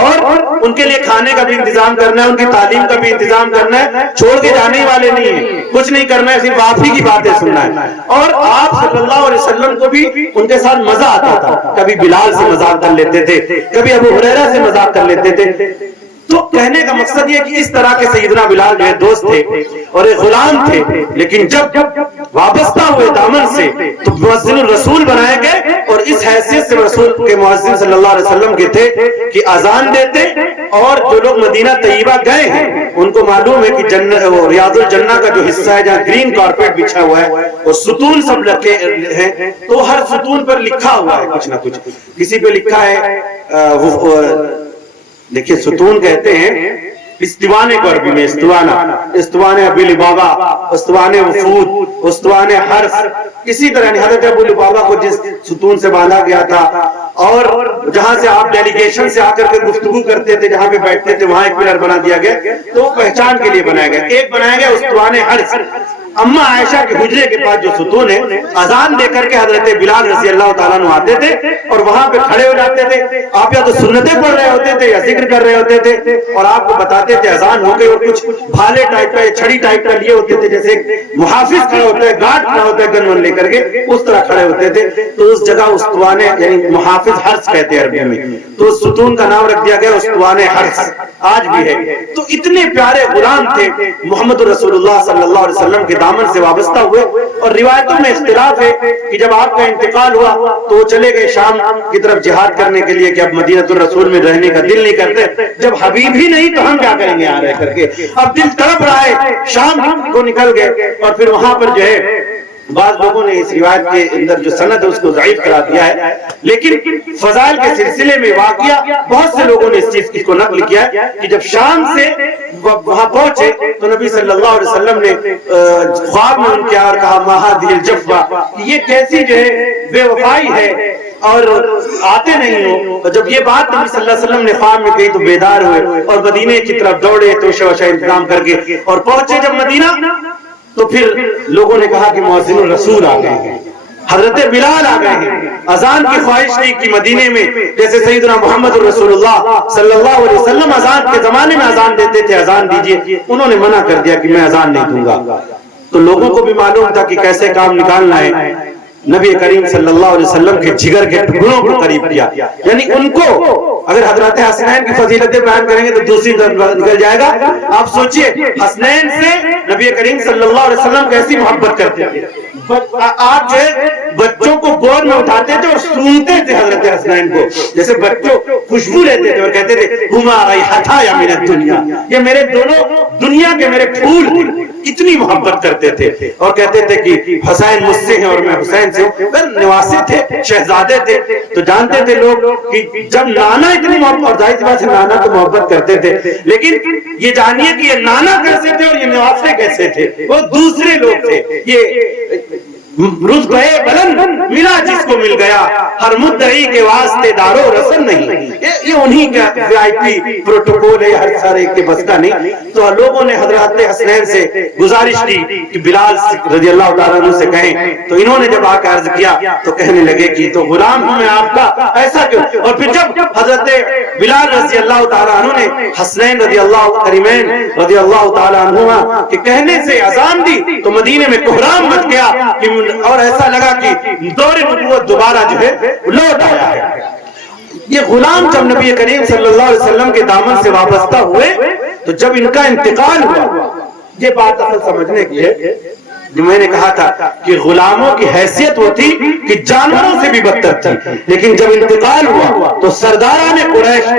اور ان کے لیے کھانے کا بھی انتظام کرنا ہے، ان کی تعلیم کا بھی انتظام کرنا ہے، چھوڑ کے جانے والے نہیں ہیں، کچھ نہیں کرنا ہے، صرف آپ ہی کی باتیں سننا ہے۔ اور آپ صلی اللہ علیہ وسلم کو بھی ان کے ساتھ مزہ آتا تھا، کبھی بلال سے مذاق کر لیتے تھے، کبھی ابو ہریرہ سے مذاق کر لیتے تھے۔ تو کہنے کا مقصد یہ کہ اس طرح کے سیدنا بلال جو ہے دوست تھے اور ایک غلام تھے، لیکن جب وابستہ ہوئے دامن سے تو مؤذن الرسول بنائے گئے، اور اس حیثیت سے رسول کے مؤذن صلی اللہ علیہ وسلم کے تھے کہ اذان دیتے، اور جو لوگ مدینہ طیبہ گئے ہیں ان کو معلوم ہے کہ ریاض الجنہ کا جو حصہ ہے جہاں گرین کارپیٹ بچھا ہوا ہے اور ستون سب لگے ہیں، تو ہر ستون پر لکھا ہوا ہے کچھ نہ کچھ، کسی پہ لکھا ہے دیکھیے ستون کہتے ہیں استوانے کو عربی میں استوانہ ابی لبابہ، استوانہ وفود، استوانہ حرس، اسی طرح حضرت ابو لبابہ کو جس ستون سے باندھا گیا تھا اور جہاں سے آپ ڈیلیگیشن سے آ کر کے گفتگو کرتے تھے، جہاں پہ بیٹھتے تھے وہاں ایک پلر بنا دیا گیا، تو پہچان کے لیے بنایا گیا۔ ایک بنایا گیا استوانہ حرس، اما عائشہ کے حجرے کے پاس جو ستون ہے، اذان دے کر کے حضرت بلال رضی اللہ تعالیٰ عنہ آتے تھے اور وہاں پہ کھڑے ہو جاتے تھے، آپ یا تو سنتیں پڑھ رہے ہوتے تھے یا ذکر کر رہے ہوتے تھے، اور آپ کو بتاتے تھے اذان ہو گئی، اور کچھ بھالے ٹائپ کا یا چھڑی ٹائپ کا لیے ہوتے تھے، جیسے محافظ کھڑا ہوتا ہے، گارڈ کھڑا ہوتا ہے گن ون لے کر کے، اس طرح کھڑے ہوتے تھے۔ تو اس جگہ استوانے یعنی محافظ حرس کہتے ہیں عربی میں، تو اس ستون کا نام رکھ دیا گیا استوانے حرس، آج بھی ہے۔ تو اتنے پیارے غلام تھے محمد رسول اللہ صلی اللہ علیہ وسلم کے دامن سے وابستہ ہوئے، اور روایتوں میں اختلاف ہے کہ جب آپ کا انتقال ہوا تو وہ چلے گئے شام کی طرف جہاد کرنے کے لیے کہ اب مدینہ الرسول میں رہنے کا دل نہیں کرتے، جب حبیب ہی نہیں تو ہم کیا کریں گے یہاں رہ کر کے، اب دل تڑپ رہا ہے، شام کو نکل گئے، اور پھر وہاں پر جو ہے بعض لوگوں نے اس روایت کے اندر جو سند ہے اس کو ضعیف قرار دیا ہے، لیکن فضائل کے سلسلے میں واقعہ بہت سے لوگوں نے اس چیز کو نقل کیا ہے کہ جب شام سے وہاں پہنچے تو نبی صلی اللہ علیہ وسلم نے خواب میں ان کے اور کہا ما هذه الجفوہ، یہ کیسی جو ہے بے وفائی ہے اور آتے نہیں ہو. اور جب یہ بات نبی صلی اللہ علیہ وسلم نے خواب میں کہی تو بیدار ہوئے اور مدینے کی طرف دوڑے توشہ وشہ انتظام کر کے، اور پہنچے جب مدینہ تو پھر لوگوں نے کہا کہ مؤذن الرسول آ گئے ہیں، حضرت بلال آ گئے ہیں. اذان کی خواہش تھی کہ مدینے میں جیسے سیدنا محمد رسول اللہ صلی اللہ علیہ وسلم اذان کے زمانے میں اذان دیتے تھے، اذان دیجئے، انہوں نے منع کر دیا کہ میں اذان نہیں دوں گا. تو لوگوں کو بھی معلوم تھا کہ کیسے کام نکالنا ہے. نبی کریم صلی اللہ علیہ وسلم کے جگر کے ٹکڑوں کو قریب کیا، یعنی ان کو اگر حضرت حسنین کی فضیلتیں بیان کریں گے تو دوسری طرف نکل جائے گا. آپ سوچئے حسنین سے نبی کریم صلی اللہ علیہ وسلم کیسی محبت کرتے تھے. آپ جو ہے بچوں کو گود میں اٹھاتے تھے اور سونتے تھے حضرت حسنین کو، جیسے بچوں خوشبو لیتے تھے اور کہتے تھے ہما ریحتھا یا من الدنیا، یہ میرے دونوں دنیا کے میرے پھول ہیں. اتنی محبت کرتے تھے اور کہتے تھے کہ حسین مجھ سے ہیں اور میں حسین سے ہوں. نواسے تھے، شہزادے تھے، تو جانتے تھے لوگ کہ جب نانا اتنی محبت، اور ظاہر سی بات ہے نانا تو محبت کرتے تھے، لیکن یہ جانیے کہ یہ نانا کیسے تھے اور یہ نواسے کیسے تھے. وہ دوسرے لوگ تھے. یہ رتبہ بلند ملا جس کو مل گیا، ہر مدعی کے واسطے دارو رسن نہیں. یہ انہی کا وی آئی پی پروٹوکول ہے، ہر سارے کے بس کا نہیں. تو لوگوں نے حضرت حسنین سے گزارش کی کہ بلال رضی اللہ تعالیٰ عنہ سے کہیں، تو انہوں نے جب آ کر عرض کیا تو کہنے لگے کہ تو غلام ہوں میں آپ کا، ایسا کیوں. اور پھر جب حضرت بلال رضی اللہ تعالیٰ عنہ نے حسنین رضی اللہ کریمین رضی اللہ تعالیٰ عنہ کے کہنے سے اذان دی تو مدینے میں کوہرام مچ گیا اور ایسا لگا کہ دور نبوت دوبارہ جو ہے لوٹ آیا ہے. یہ غلام جب نبی کریم صلی اللہ علیہ وسلم کے دامن سے وابستہ ہوئے تو جب ان کا انتقال ہوا، یہ بات اصل سمجھنے کی ہے جو میں نے کہا تھا کہ غلاموں کی حیثیت وہ تھی کہ جانوروں سے بھی بدتر تھی، لیکن جب انتقال ہوا تو سرداران قریش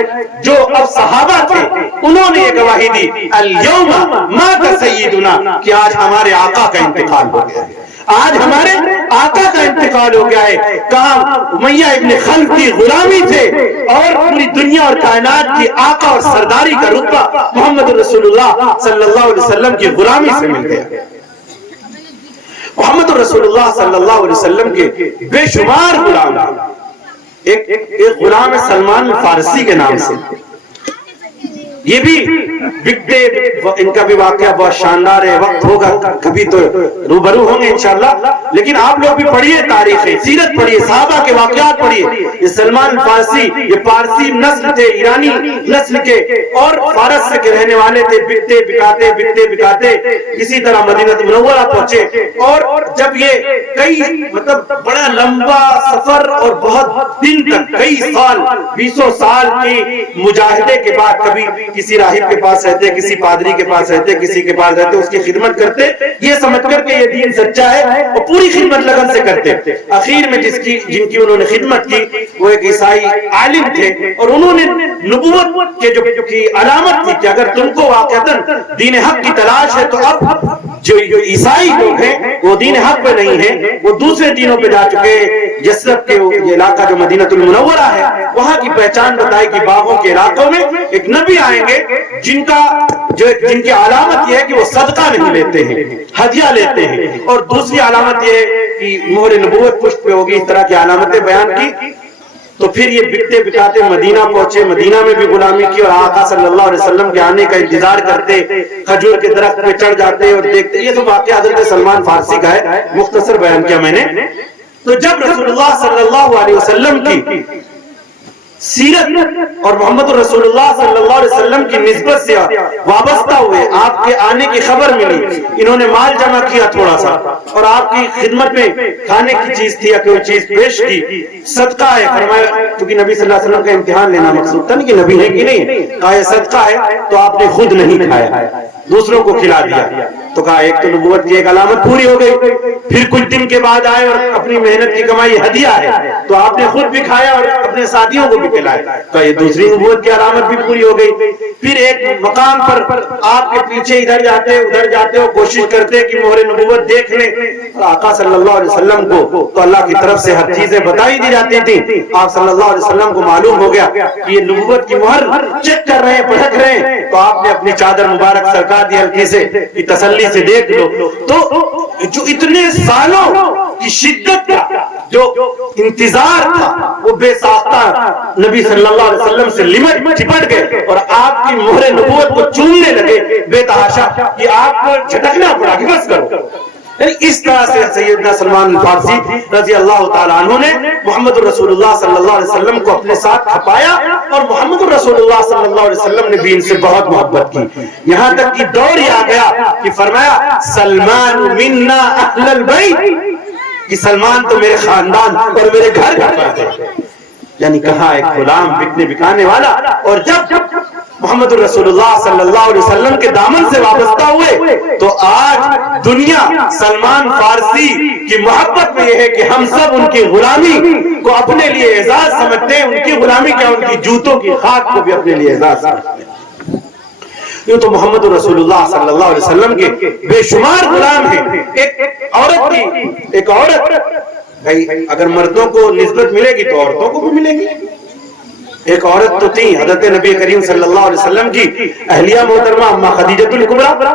جو اب صحابہ تھے انہوں نے یہ گواہی دی الیوم مات سیدنا، کہ آج ہمارے آقا کا انتقال ہو گیا ہے، آج ہمارے آقا کا انتقال ہو گیا ہے. کہاں امیہ ابن خلف کی غلامی سے اور پوری دنیا اور کائنات کی آقا اور سرداری کا رتبہ محمد رسول اللہ صلی اللہ علیہ وسلم کی غلامی سے مل گیا. محمد رسول اللہ صلی اللہ علیہ وسلم کے بے شمار غلام، ایک غلام ہے سلمان فارسی کے نام سے. یہ بھی بکتے، ان کا بھی واقعہ بہت شاندار ہے. وقت ہوگا کبھی تو روبرو ہوں گے انشاءاللہ، لیکن آپ لوگ بھی پڑھیے تاریخیں، سیرت پڑھیے، صحابہ کے واقعات پڑھیے. یہ سلمان فارسی یہ پارسی نسل تھے، ایرانی نسل کے، اور فارس سے کے رہنے والے تھے. بکتے بکاتے کسی طرح مدینہ منورہ پہنچے، اور جب یہ کئی مطلب بڑا لمبا سفر اور بہت دن تک کئی سال 20 سال کی مجاہدے کے بعد کبھی کسی راہب کے پاس رہتے، کسی پادری کے پاس رہتے، کسی کے پاس رہتے، اس کی خدمت کرتے یہ سمجھ کر کہ یہ دین سچا ہے، اور پوری خدمت لگن سے کرتے. آخر میں جن کی انہوں نے خدمت کی وہ ایک عیسائی عالم تھے، اور انہوں نے نبوت کے جو کی علامت تھی کہ اگر تم کو واقعتاً دین حق کی تلاش ہے تو اب جو عیسائی لوگ ہیں وہ دین حق پہ نہیں ہیں، وہ دوسرے دینوں پہ جا چکے. یثرب کے یہ علاقہ جو مدینہ المنورہ ہے وہاں کی پہچان بتائی کہ باغوں کے علاقوں میں ایک نبی آئیں گے جن کی علامت یہ ہے کہ وہ صدقہ نہیں لیتے ہیں، ہدیہ لیتے ہیں، اور دوسری علامت یہ ہے کہ مہر نبوت پشت پہ ہوگی. اس طرح کی علامتیں بیان کی. تو پھر یہ بکتے بکاتے مدینہ پہنچے، مدینہ میں بھی غلامی کی، اور آقا صلی اللہ علیہ وسلم کے آنے کا انتظار کرتے، کھجور کے درخت پہ چڑھ جاتے اور دیکھتے. یہ تو واقعہ حضرت سلمان فارسی کا ہے، مختصر بیان کیا میں نے. تو جب رسول اللہ صلی اللہ علیہ وسلم کی سیرت اور محمد رسول اللہ صلی اللہ علیہ وسلم کی نسبت سے وابستہ ہوئے، آپ کے آنے کی خبر ملی، انہوں نے مال جمع کیا تھوڑا سا، اور آپ کی خدمت میں کھانے کی چیز تھی یا کوئی چیز پیش کی، صدقہ ہے. فرمایا کیونکہ نبی صلی اللہ علیہ وسلم کا امتحان لینا مقصود تھا، نہیں کہ نبی ہے کہ نہیں، کہا یہ صدقہ ہے، تو آپ نے خود نہیں کھایا، دوسروں کو کھلا دیا. تو کہا ایک تو نبوت کی ایک علامت پوری ہو گئی. پھر کچھ دن کے بعد آئے اور اپنی محنت کی کمائی ہدیہ ہے تو آپ نے خود بھی کھایا اور اپنے ساتھیوں کو بھی کھلایا. تو یہ دوسری نبوت کی علامت بھی پوری ہو گئی. پھر ایک مقام پر آپ کے پیچھے ادھر جاتے ادھر جاتے ہو, کوشش کرتے کہ مہر نبوت دیکھ لیں. آقا صلی اللہ علیہ وسلم کو تو اللہ کی طرف سے ہر چیزیں بتائی دی جاتی تھی. آپ صلی اللہ علیہ وسلم کو معلوم ہو گیا کہ یہ نبوت کی مہر چیک کر رہے ہیں, پڑھک رہے ہیں. تو آپ نے اپنی چادر مبارک سرکار دی ہلکی سے کہ تسلی سے دیکھ لو. تو جو اتنے سالوں کی شدت کا جو انتظار تھا وہ بے ساختہ نبی صلی اللہ علیہ وسلم سے لمٹ چپٹ گئے اور آپ کی مہر نبوت کو چومنے لگے بے تحاشا کہ آپ کو جھٹکنا پڑا کہ بس کرو. یعنی اس طرح سے سیدنا سلمان الفارسی رضی اللہ تعالیٰ عنہ نے محمد الرسول اللہ صلی اللہ علیہ وسلم کو اپنے ساتھ کھپایا اور محمد الرسول اللہ صلی اللہ علیہ وسلم نے بھی ان سے بہت محبت کی. یہاں تک کہ دور ہی آ گیا کہ فرمایا سلمان منا اہل البیت, کہ سلمان تو میرے خاندان اور میرے گھر کا فرد ہے. یعنی کہاں ایک غلام بکنے بکانے والا, اور جب محمد الرسول اللہ صلی اللہ علیہ وسلم کے دامن سے وابستہ ہوئے تو آج دنیا سلمان فارسی کی محبت میں یہ ہے کہ ہم سب ان کی غلامی کو اپنے لیے اعزاز سمجھتے ہیں. ان کی غلامی کیا, ان کی جوتوں کی خاک کو بھی اپنے لیے اعزاز سمجھتے ہیں. یہ تو محمد الرسول اللہ صلی اللہ علیہ وسلم کے بے شمار غلام ہیں. ایک عورت بھائی اگر مردوں کو نسبت ملے گی تو عورتوں کو بھی ملے گی. ایک عورت تو تھی حضرت نبی کریم صلی اللہ علیہ وسلم کی اہلیہ محترمہ اما خدیجہ الکبریٰ,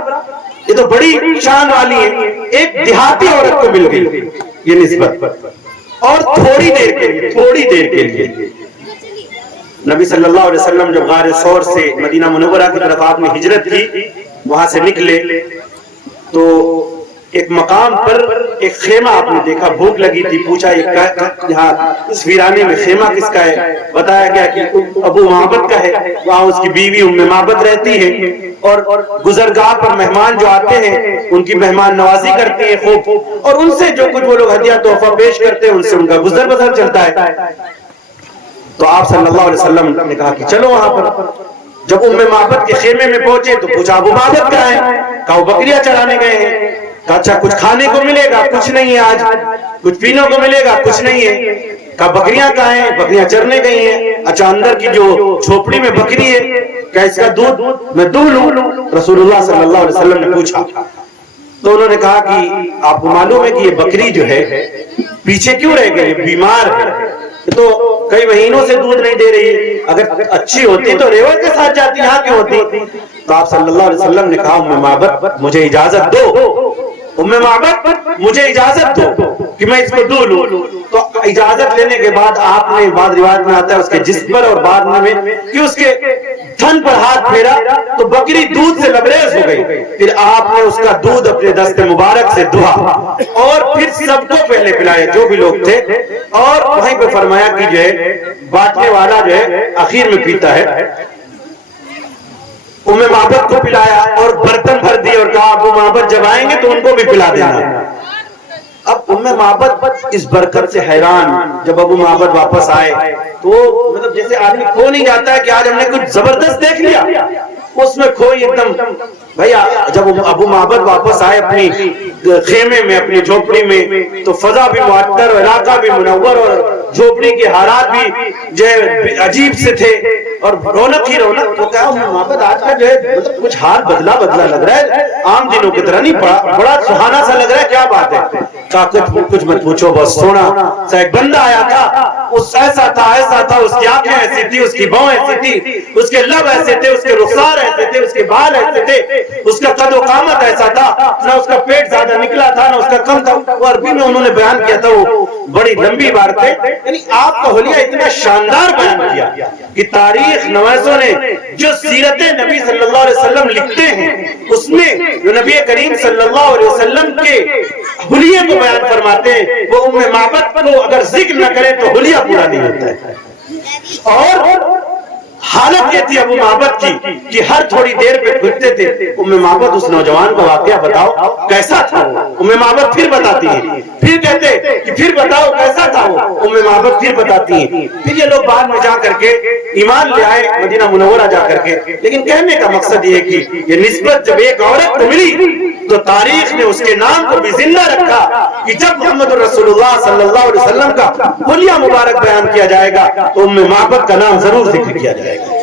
یہ تو بڑی شان والی ہے. ایک دیہاتی عورت کو مل گئی یہ نسبت, اور تھوڑی دیر کے لیے نبی صلی اللہ علیہ وسلم جب غار ثور سے مدینہ منورہ کی طرف آپ نے ہجرت کی, وہاں سے نکلے تو ایک مقام پر ایک خیمہ آپ نے دیکھا, بھوک لگی تھی, پوچھا یہاں اس ویرانے میں خیمہ کس کا ہے؟ بتایا گیا کہ ابو معبد کا ہے. وہاں اس کی بیوی ام معبد رہتی ہے اور گزرگاہ پر مہمان جو آتے ہیں ان کی مہمان نوازی کرتی ہے خوب, اور ان سے جو کچھ وہ لوگ ہدیہ تحفہ پیش کرتے ہیں ان سے ان کا گزر بسر چلتا ہے. تو آپ صلی اللہ علیہ وسلم نے کہا کہ چلو وہاں پر. جب ام معبد کے خیمے میں پہنچے تو پوچھا ابو معبد کہاں ہے؟ کہا وہ بکریاں چرانے گئے ہیں. کہا اچھا کچھ کھانے کو ملے گا؟ کچھ نہیں ہے آج. کچھ پینے کو ملے گا؟ کچھ نہیں ہے. کہا بکریاں کہاں ہیں؟ بکریاں چرنے گئی ہیں. اچھا اندر کی جو جھوپڑی میں بکری ہے کیا اس کا دودھ میں دودھ لوں؟ رسول اللہ صلی اللہ علیہ وسلم نے پوچھا تو انہوں نے کہا کہ آپ کو معلوم ہے کہ یہ بکری جو ہے پیچھے کیوں رہ گئی, بیمار ہے, تو کئی مہینوں سے دودھ نہیں دے رہی. اگر اچھی ہوتی تو ریوڑ کے ساتھ جاتی, یہاں کیوں ہوتی؟ تو آپ صلی اللہ علیہ وسلم نے کہا ام معبد مجھے اجازت دو, ام معبد مجھے اجازت دو کہ میں اس کو دو لوں. تو اجازت لینے کے بعد آپ نے, بعد روایت میں آتا ہے اس کے جسم پر اور بعد میں کہ اس کے تھن پر ہاتھ پھیرا تو بکری دودھ سے لبریز ہو گئی. پھر آپ نے اس کا دودھ اپنے دست مبارک سے دھوا اور پھر سب کو پہلے پلایا جو بھی لوگ تھے, اور وہیں پہ فرمایا کہ جو ہے بانٹنے والا جو ہے آخر میں پیتا ہے. ام معبد کو پلایا اور برتن بھر دیے اور کہا ابو معبد جب آئیں گے تو ان کو بھی پلا دینا. اب ام معبد اس برکت سے حیران, جب ابو معبد واپس آئے تو مطلب جیسے آدمی کھو نہیں جاتا ہے کہ آج ہم نے کچھ زبردست دیکھ لیا, اس میں کھوئی ایک دم. بھیا جب ابو معبد واپس آئے اپنی خیمے میں, اپنی جھوپڑی میں, تو فضا بھی معطر, علاقہ بھی منور, اور جھوپڑی کے حالات بھی جو ہے عجیب سے تھے اور رونق ہی رونق. تو کہا ام معبد آج کا جو ہے مطلب کچھ حال بدلا لگ رہا ہے, عام دنوں کی طرح نہیں, بڑا سہانا سا لگ رہا ہے, کیا بات ہے؟ کہا کچھ مت پوچھو, بس سونا سا ایک بندہ آیا تھا, اس ایسا تھا, اس کی آنکھیں ایسی تھی, اس کی بھاؤں ایسی تھی, اس کے لب ایسے تھے, اس کے رخسار ایسے تھے, اس کے بال ایسے تھے, اس کا قد و قامت ایسا تھا, نہ اس کا پیٹ زیادہ نکلا تھا نہ اس کا کم تھا. وہ عربی میں انہوں نے بیان کیا تھا, وہ بڑی لمبی بات ہے. یعنی آپ کا حلیہ اتنا شاندار بیان کیا کہ تاریخ نویسوں نے جو سیرت نبی صلی اللہ علیہ وسلم لکھتے ہیں اس میں جو نبی کریم صلی اللہ علیہ وسلم کے حلیے کو بیان فرماتے ہیں, وہ ام معبد کو اگر ذکر نہ کرے تو حلیہ پورا نہیں ہوتا ہے. اور حالت یہ تھی ابو معبد کی کہ ہر تھوڑی دیر پہ گھٹتے تھے. ام معبد اس نوجوان کا واقعہ بتاؤ کیسا تھا. ام معبد پھر بتاتی ہے, پھر کہتے کہ پھر بتاؤ کیسا تھا وہ. محبت پھر بتاتی ہیں. پھر یہ لوگ بعد میں جا کر کے ایمان لے آئے مدینہ منورہ جا کر کے. لیکن کہنے کا مقصد یہ کہ یہ نسبت جب ایک عورت کو ملی تو تاریخ نے اس کے نام کو بھی زندہ رکھا کہ جب محمد رسول اللہ صلی اللہ علیہ وسلم کا حلیہ مبارک بیان کیا جائے گا تو ام محبت کا نام ضرور ذکر کیا جائے گا.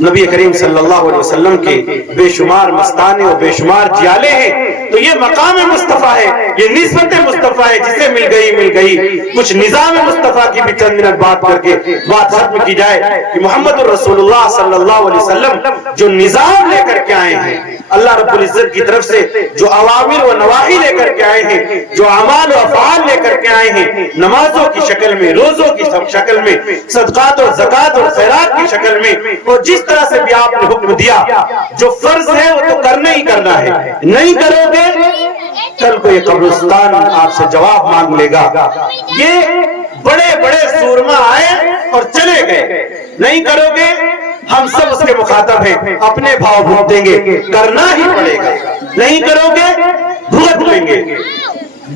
نبی کریم صلی اللہ علیہ وسلم کے بے شمار مستانے اور بے شمار جیالے ہیں. تو یہ مقام مصطفیٰ ہے, یہ نسبت مصطفیٰ ہے, جسے مل گئی. کچھ نظام مصطفیٰ کی بھی چند منٹ بات کر کے بات ختم کی جائے کہ محمد رسول اللہ صلی اللہ علیہ وسلم جو نظام لے کر کے آئے ہیں, اللہ رب العزت کی طرف سے جو اوامر و نواہی لے کر کے آئے ہیں, جو اعمال و افعال لے کر کے آئے ہیں, نمازوں کی شکل میں, روزوں کی شکل میں, صدقات اور زکات اور خیرات کی شکل میں, اور جس طرح سے بھی آپ نے حکم دیا, جو فرض ہے وہ تو کرنا ہی کرنا ہے. نہیں کرو گے کل کو یہ قبرستان آپ سے جواب مانگ لے گا. یہ بڑے بڑے سورما آئے اور چلے گئے. نہیں کرو گے ہم سب اس کے مخاطب ہیں, اپنے بھاؤ بھگتیں گے, کرنا ہی پڑے گا. نہیں کرو گے بھگت لیں گے.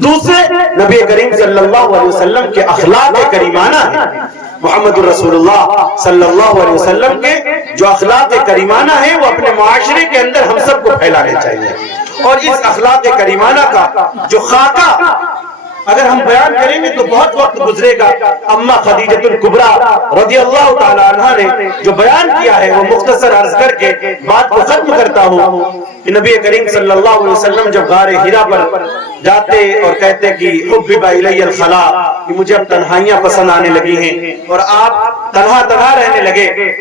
دوسرے نبی کریم صلی اللہ علیہ وسلم کے اخلاق کریمانہ ہیں. محمد رسول اللہ صلی اللہ علیہ وسلم کے جو اخلاق کریمانہ ہیں وہ اپنے معاشرے کے اندر ہم سب کو پھیلانے چاہیے. اور اس اخلاق کریمانہ کا جو خاکہ اگر ہم بیان کریں گے تو بہت وقت گزرے گا. اما خدیجۃ الکبریٰ رضی اللہ تعالی عنہا نے جو بیان کیا ہے وہ مختصر عرض کر کے بات کو ختم کرتا ہوں کہ نبی کریم صلی اللہ علیہ وسلم جب غار حرا پر جاتے اور کہتے کہ حبب الی الخلاء, کہ مجھے اب تنہائیاں پسند آنے لگی ہیں اور آپ تنہا رہنے لگے,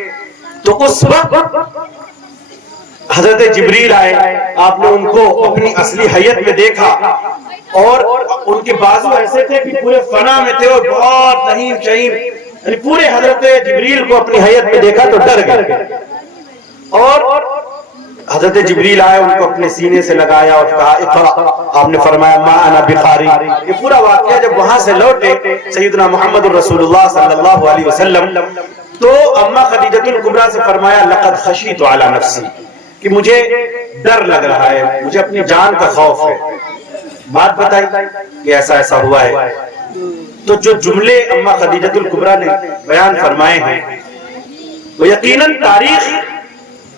تو اس وقت حضرت جبریل آئے. آپ نے ان کو اپنی اصلی حیت میں دیکھا اور ان کے بازو ایسے تھے کہ پورے فنا میں تھے اور بہت نحیف شہیم, یعنی پورے حضرت جبریل کو اپنی حیت میں دیکھا تو ڈر گئے. اور حضرت جبریل آئے, ان کو اپنے سینے سے لگایا اور کہا اقرا. آپ نے فرمایا ما انا بقاری. یہ پورا واقعہ جب وہاں سے لوٹے سیدنا محمد رسول اللہ صلی اللہ علیہ وسلم تو اما خدیجۃ الکبریٰ سے فرمایا لقد خشیت علی نفسی, کہ مجھے ڈر لگ رہا ہے, مجھے اپنی جان کا خوف ہے. بات بتائی کہ ایسا ہوا ہے. تو جو جملے اما خدیجۃ الکبریٰ نے بیان فرمائے ہیں وہ یقیناً تاریخ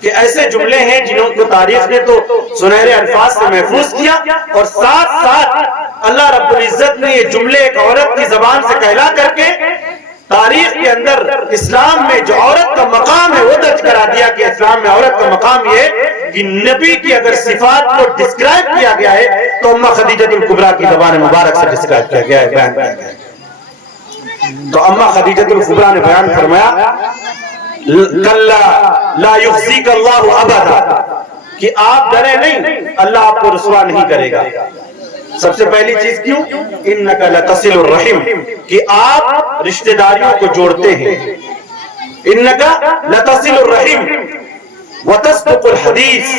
کہ ایسے جملے ہیں جنہوں کو تاریخ نے تو سنہرے الفاظ سے محفوظ کیا, اور ساتھ ساتھ اللہ رب العزت نے یہ جملے ایک عورت کی زبان سے کہلا کر کے تاریخ کے اندر اسلام میں جو عورت کا مقام ہے وہ درج کرا دیا کہ اسلام میں عورت کا مقام یہ کہ نبی کی اگر صفات کو ڈسکرائب کیا گیا ہے تو اما خدیجۃ الکبریٰ کی زبان مبارک سے ڈسکرائب کیا گیا ہے, بیان کیا گیا ہے. تو اما خدیجۃ الکبریٰ نے بیان فرمایا کلا لا یخزیک اللہ ابدا, کہ آپ ڈرے نہیں, اللہ آپ کو رسوا نہیں کرے گا. سب سے پہلی چیز کیوں, انک لتصل الرحم, کہ آپ رشتہ داریوں کو جوڑتے ہیں. انک لتصل الرحم وتصدق الحدیث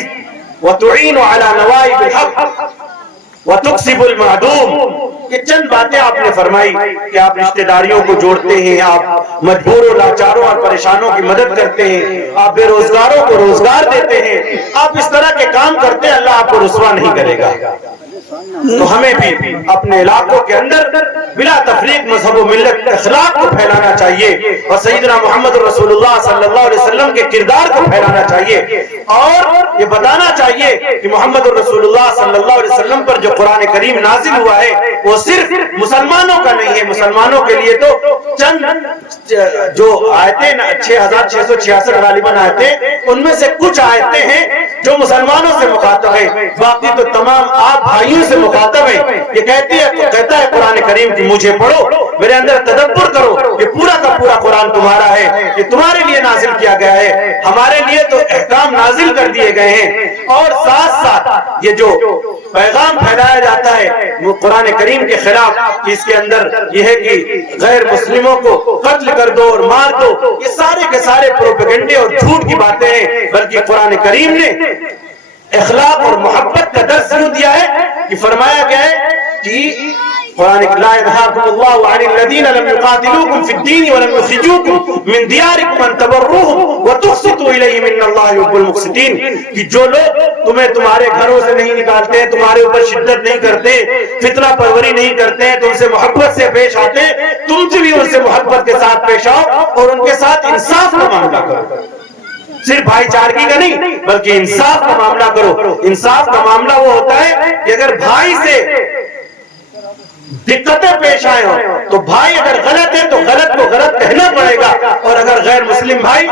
وتعین علی نوائب الحق وتکسب المعدوم. یہ چند باتیں آپ نے فرمائی کہ آپ رشتہ داریوں کو جوڑتے ہیں, آپ مجبوروں, لاچاروں اور پریشانوں کی مدد کرتے ہیں, آپ بے روزگاروں کو روزگار دیتے ہیں, آپ اس طرح کے کام کرتے ہیں, اللہ آپ کو رسوا نہیں کرے گا. تو ہمیں بھی اپنے علاقوں کے اندر بلا تفریق مذہب و ملت اخلاق کو پھیلانا چاہیے اور سیدنا محمد رسول اللہ صلی اللہ علیہ وسلم کے کردار کو پھیلانا چاہیے, اور یہ بتانا چاہیے کہ محمد رسول اللہ صلی اللہ علیہ وسلم پر جو قرآن کریم نازل ہوا ہے وہ صرف مسلمانوں کا نہیں ہے. مسلمانوں کے لیے تو چند جو آیتیں 6666 غالباً آیتیں, ان میں سے کچھ آیتیں ہیں جو مسلمانوں سے مخاطب ہیں, باقی تو تمام آپ بھائیوں سے مخاطب ہیں. یہ کہتا ہے قرآن کریم کہ مجھے پڑھو, میرے اندر تدبر کرو, یہ پورا کا پورا قرآن تمہارا ہے, یہ تمہارے لیے نازل کیا گیا ہے, ہمارے لیے تو احکام نازل کر دیے گئے ہیں. اور ساتھ ساتھ یہ جو پیغام پھیلایا جاتا ہے وہ قرآن کریم کے خلاف, کہ اس کے اندر یہ ہے کہ غیر مسلموں کو قتل کر دو اور مار دو, یہ سارے کے سارے پروپیگنڈے اور جھوٹ کی باتیں ہیں. بلکہ قرآن کریم نے اخلاق اور محبت کا درس یوں دیا ہے کہ فرمایا گیا ہے کہ قرآن لا ينهاكم الله عن الذين لم يقاتلوكم في الدين ولم يخرجوكم من دياركم ان تبروهم وتقسطوا اليهم ان الله يحب المقسطين، کہ جو لوگ تمہیں تمہارے گھروں سے نہیں نکالتے، تمہارے اوپر شدت نہیں کرتے، فتنہ پروری نہیں کرتے، تم سے محبت سے پیش آتے، تم سے بھی ان سے محبت کے ساتھ پیش آؤ اور ان کے ساتھ انصاف کا معاملہ کرو، صرف بھائی چارگی کا نہیں بلکہ انصاف کا معاملہ کرو۔ انصاف کا معاملہ وہ ہوتا ہے کہ اگر بھائی سے دقتیں پیش آئے ہو تو بھائی اگر غلط ہے تو غلط کو غلط کہنا پڑے گا، اور اگر غیر مسلم بھائی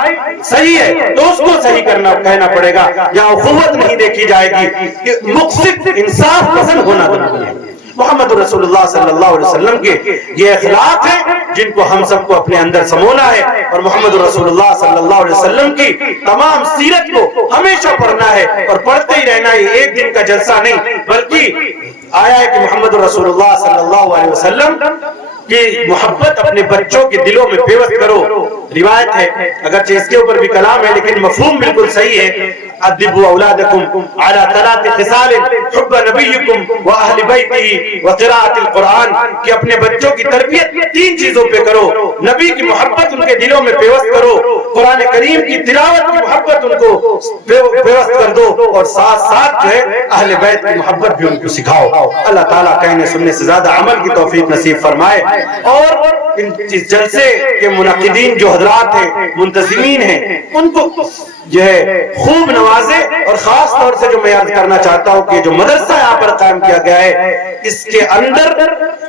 صحیح ہے تو اس کو صحیح کہنا پڑے گا، یہاں اخوت نہیں دیکھی جائے گی، مقسط انصاف پسند ہونا ضروری ہے۔ محمد رسول اللہ صلی اللہ علیہ وسلم کے یہ اخلاق ہیں جن کو ہم سب کو اپنے اندر سمونا ہے، اور محمد رسول اللہ صلی اللہ علیہ وسلم کی تمام سیرت کو ہمیشہ پڑھنا ہے اور پڑھتے ہی رہنا ہے، ایک دن کا جلسہ نہیں، بلکہ آیا ہے کہ محمد رسول اللہ صلی اللہ علیہ وسلم کی محبت اپنے بچوں کے دلوں میں پیوست کرو۔ روایت ہے، اگرچہ اس کے اوپر بھی کلام ہے لیکن مفہوم بالکل صحیح ہے، ادبوا اولادکم علی ثلاث خصال حب نبیکم واہل بیتہ وقراءۃ القرآن، کہ اپنے بچوں کی تربیت تین چیزوں پہ کرو، نبی کی محبت ان کے دلوں میں پیوست کرو، قرآن کریم کی تلاوت کی محبت ان کو پیوست کر دو، اور ساتھ ساتھ جو ہے اہل بیت کی محبت بھی ان کو سکھاؤ۔ اللہ تعالیٰ کہنے سننے سے زیادہ عمل کی توفیق نصیب فرمائے، اور اس جلسے کے منعقدین جو حضرات ہیں، منتظمین ہیں، ان کو جو ہے خوب نوازے، اور خاص طور سے جو میں عرض کرنا چاہتا ہوں کہ جو مدرسہ یہاں پر قائم کیا گیا ہے، اس کے اندر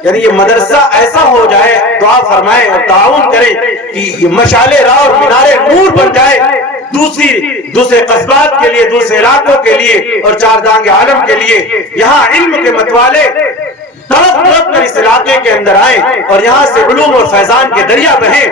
یعنی یہ مدرسہ ایسا ہو جائے، دعا فرمائیں اور تعاون کریں کہ یہ مشعل راہ اور مینار نور بن جائے دوسرے قصبات کے لیے، دوسرے علاقوں کے لیے اور چار دانگ عالم کے لیے۔ یہاں علم کے متوالے تڑپ کر اس علاقے کے اندر آئیں اور یہاں سے علوم اور فیضان کے دریا بہیں،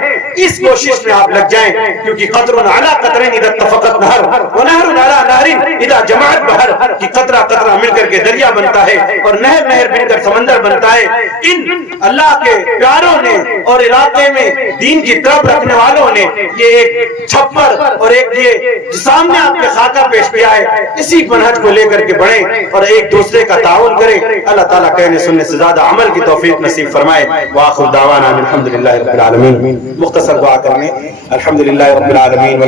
اس کوشش میں آپ لگ جائیں، کیونکہ قطر علی قطرین اذا اتفقت نہر ونہر علی نہر اذا جمعت بحر، کہ قطرہ قطرہ مل کر کے دریا بنتا ہے اور نہر نہر مل کر سمندر بنتا ہے۔ ان اللہ کے پیاروں نے اور علاقے میں دین کی طرف رکھنے والوں نے یہ ایک چھپر اور ایک یہ سامنے آپ کے خاکہ پیش کیا ہے، اسی منہج کو لے کر کے بڑھیں اور ایک دوسرے کا تعاون کریں۔ اللہ تعالیٰ کہنے سننے سے زیادہ عمل کی توفیق نصیب فرمائے۔ وآخر دعوانا الحمدللہ رب العالمین۔ مختصر دعا کرنے، الحمدللہ رب العالمین۔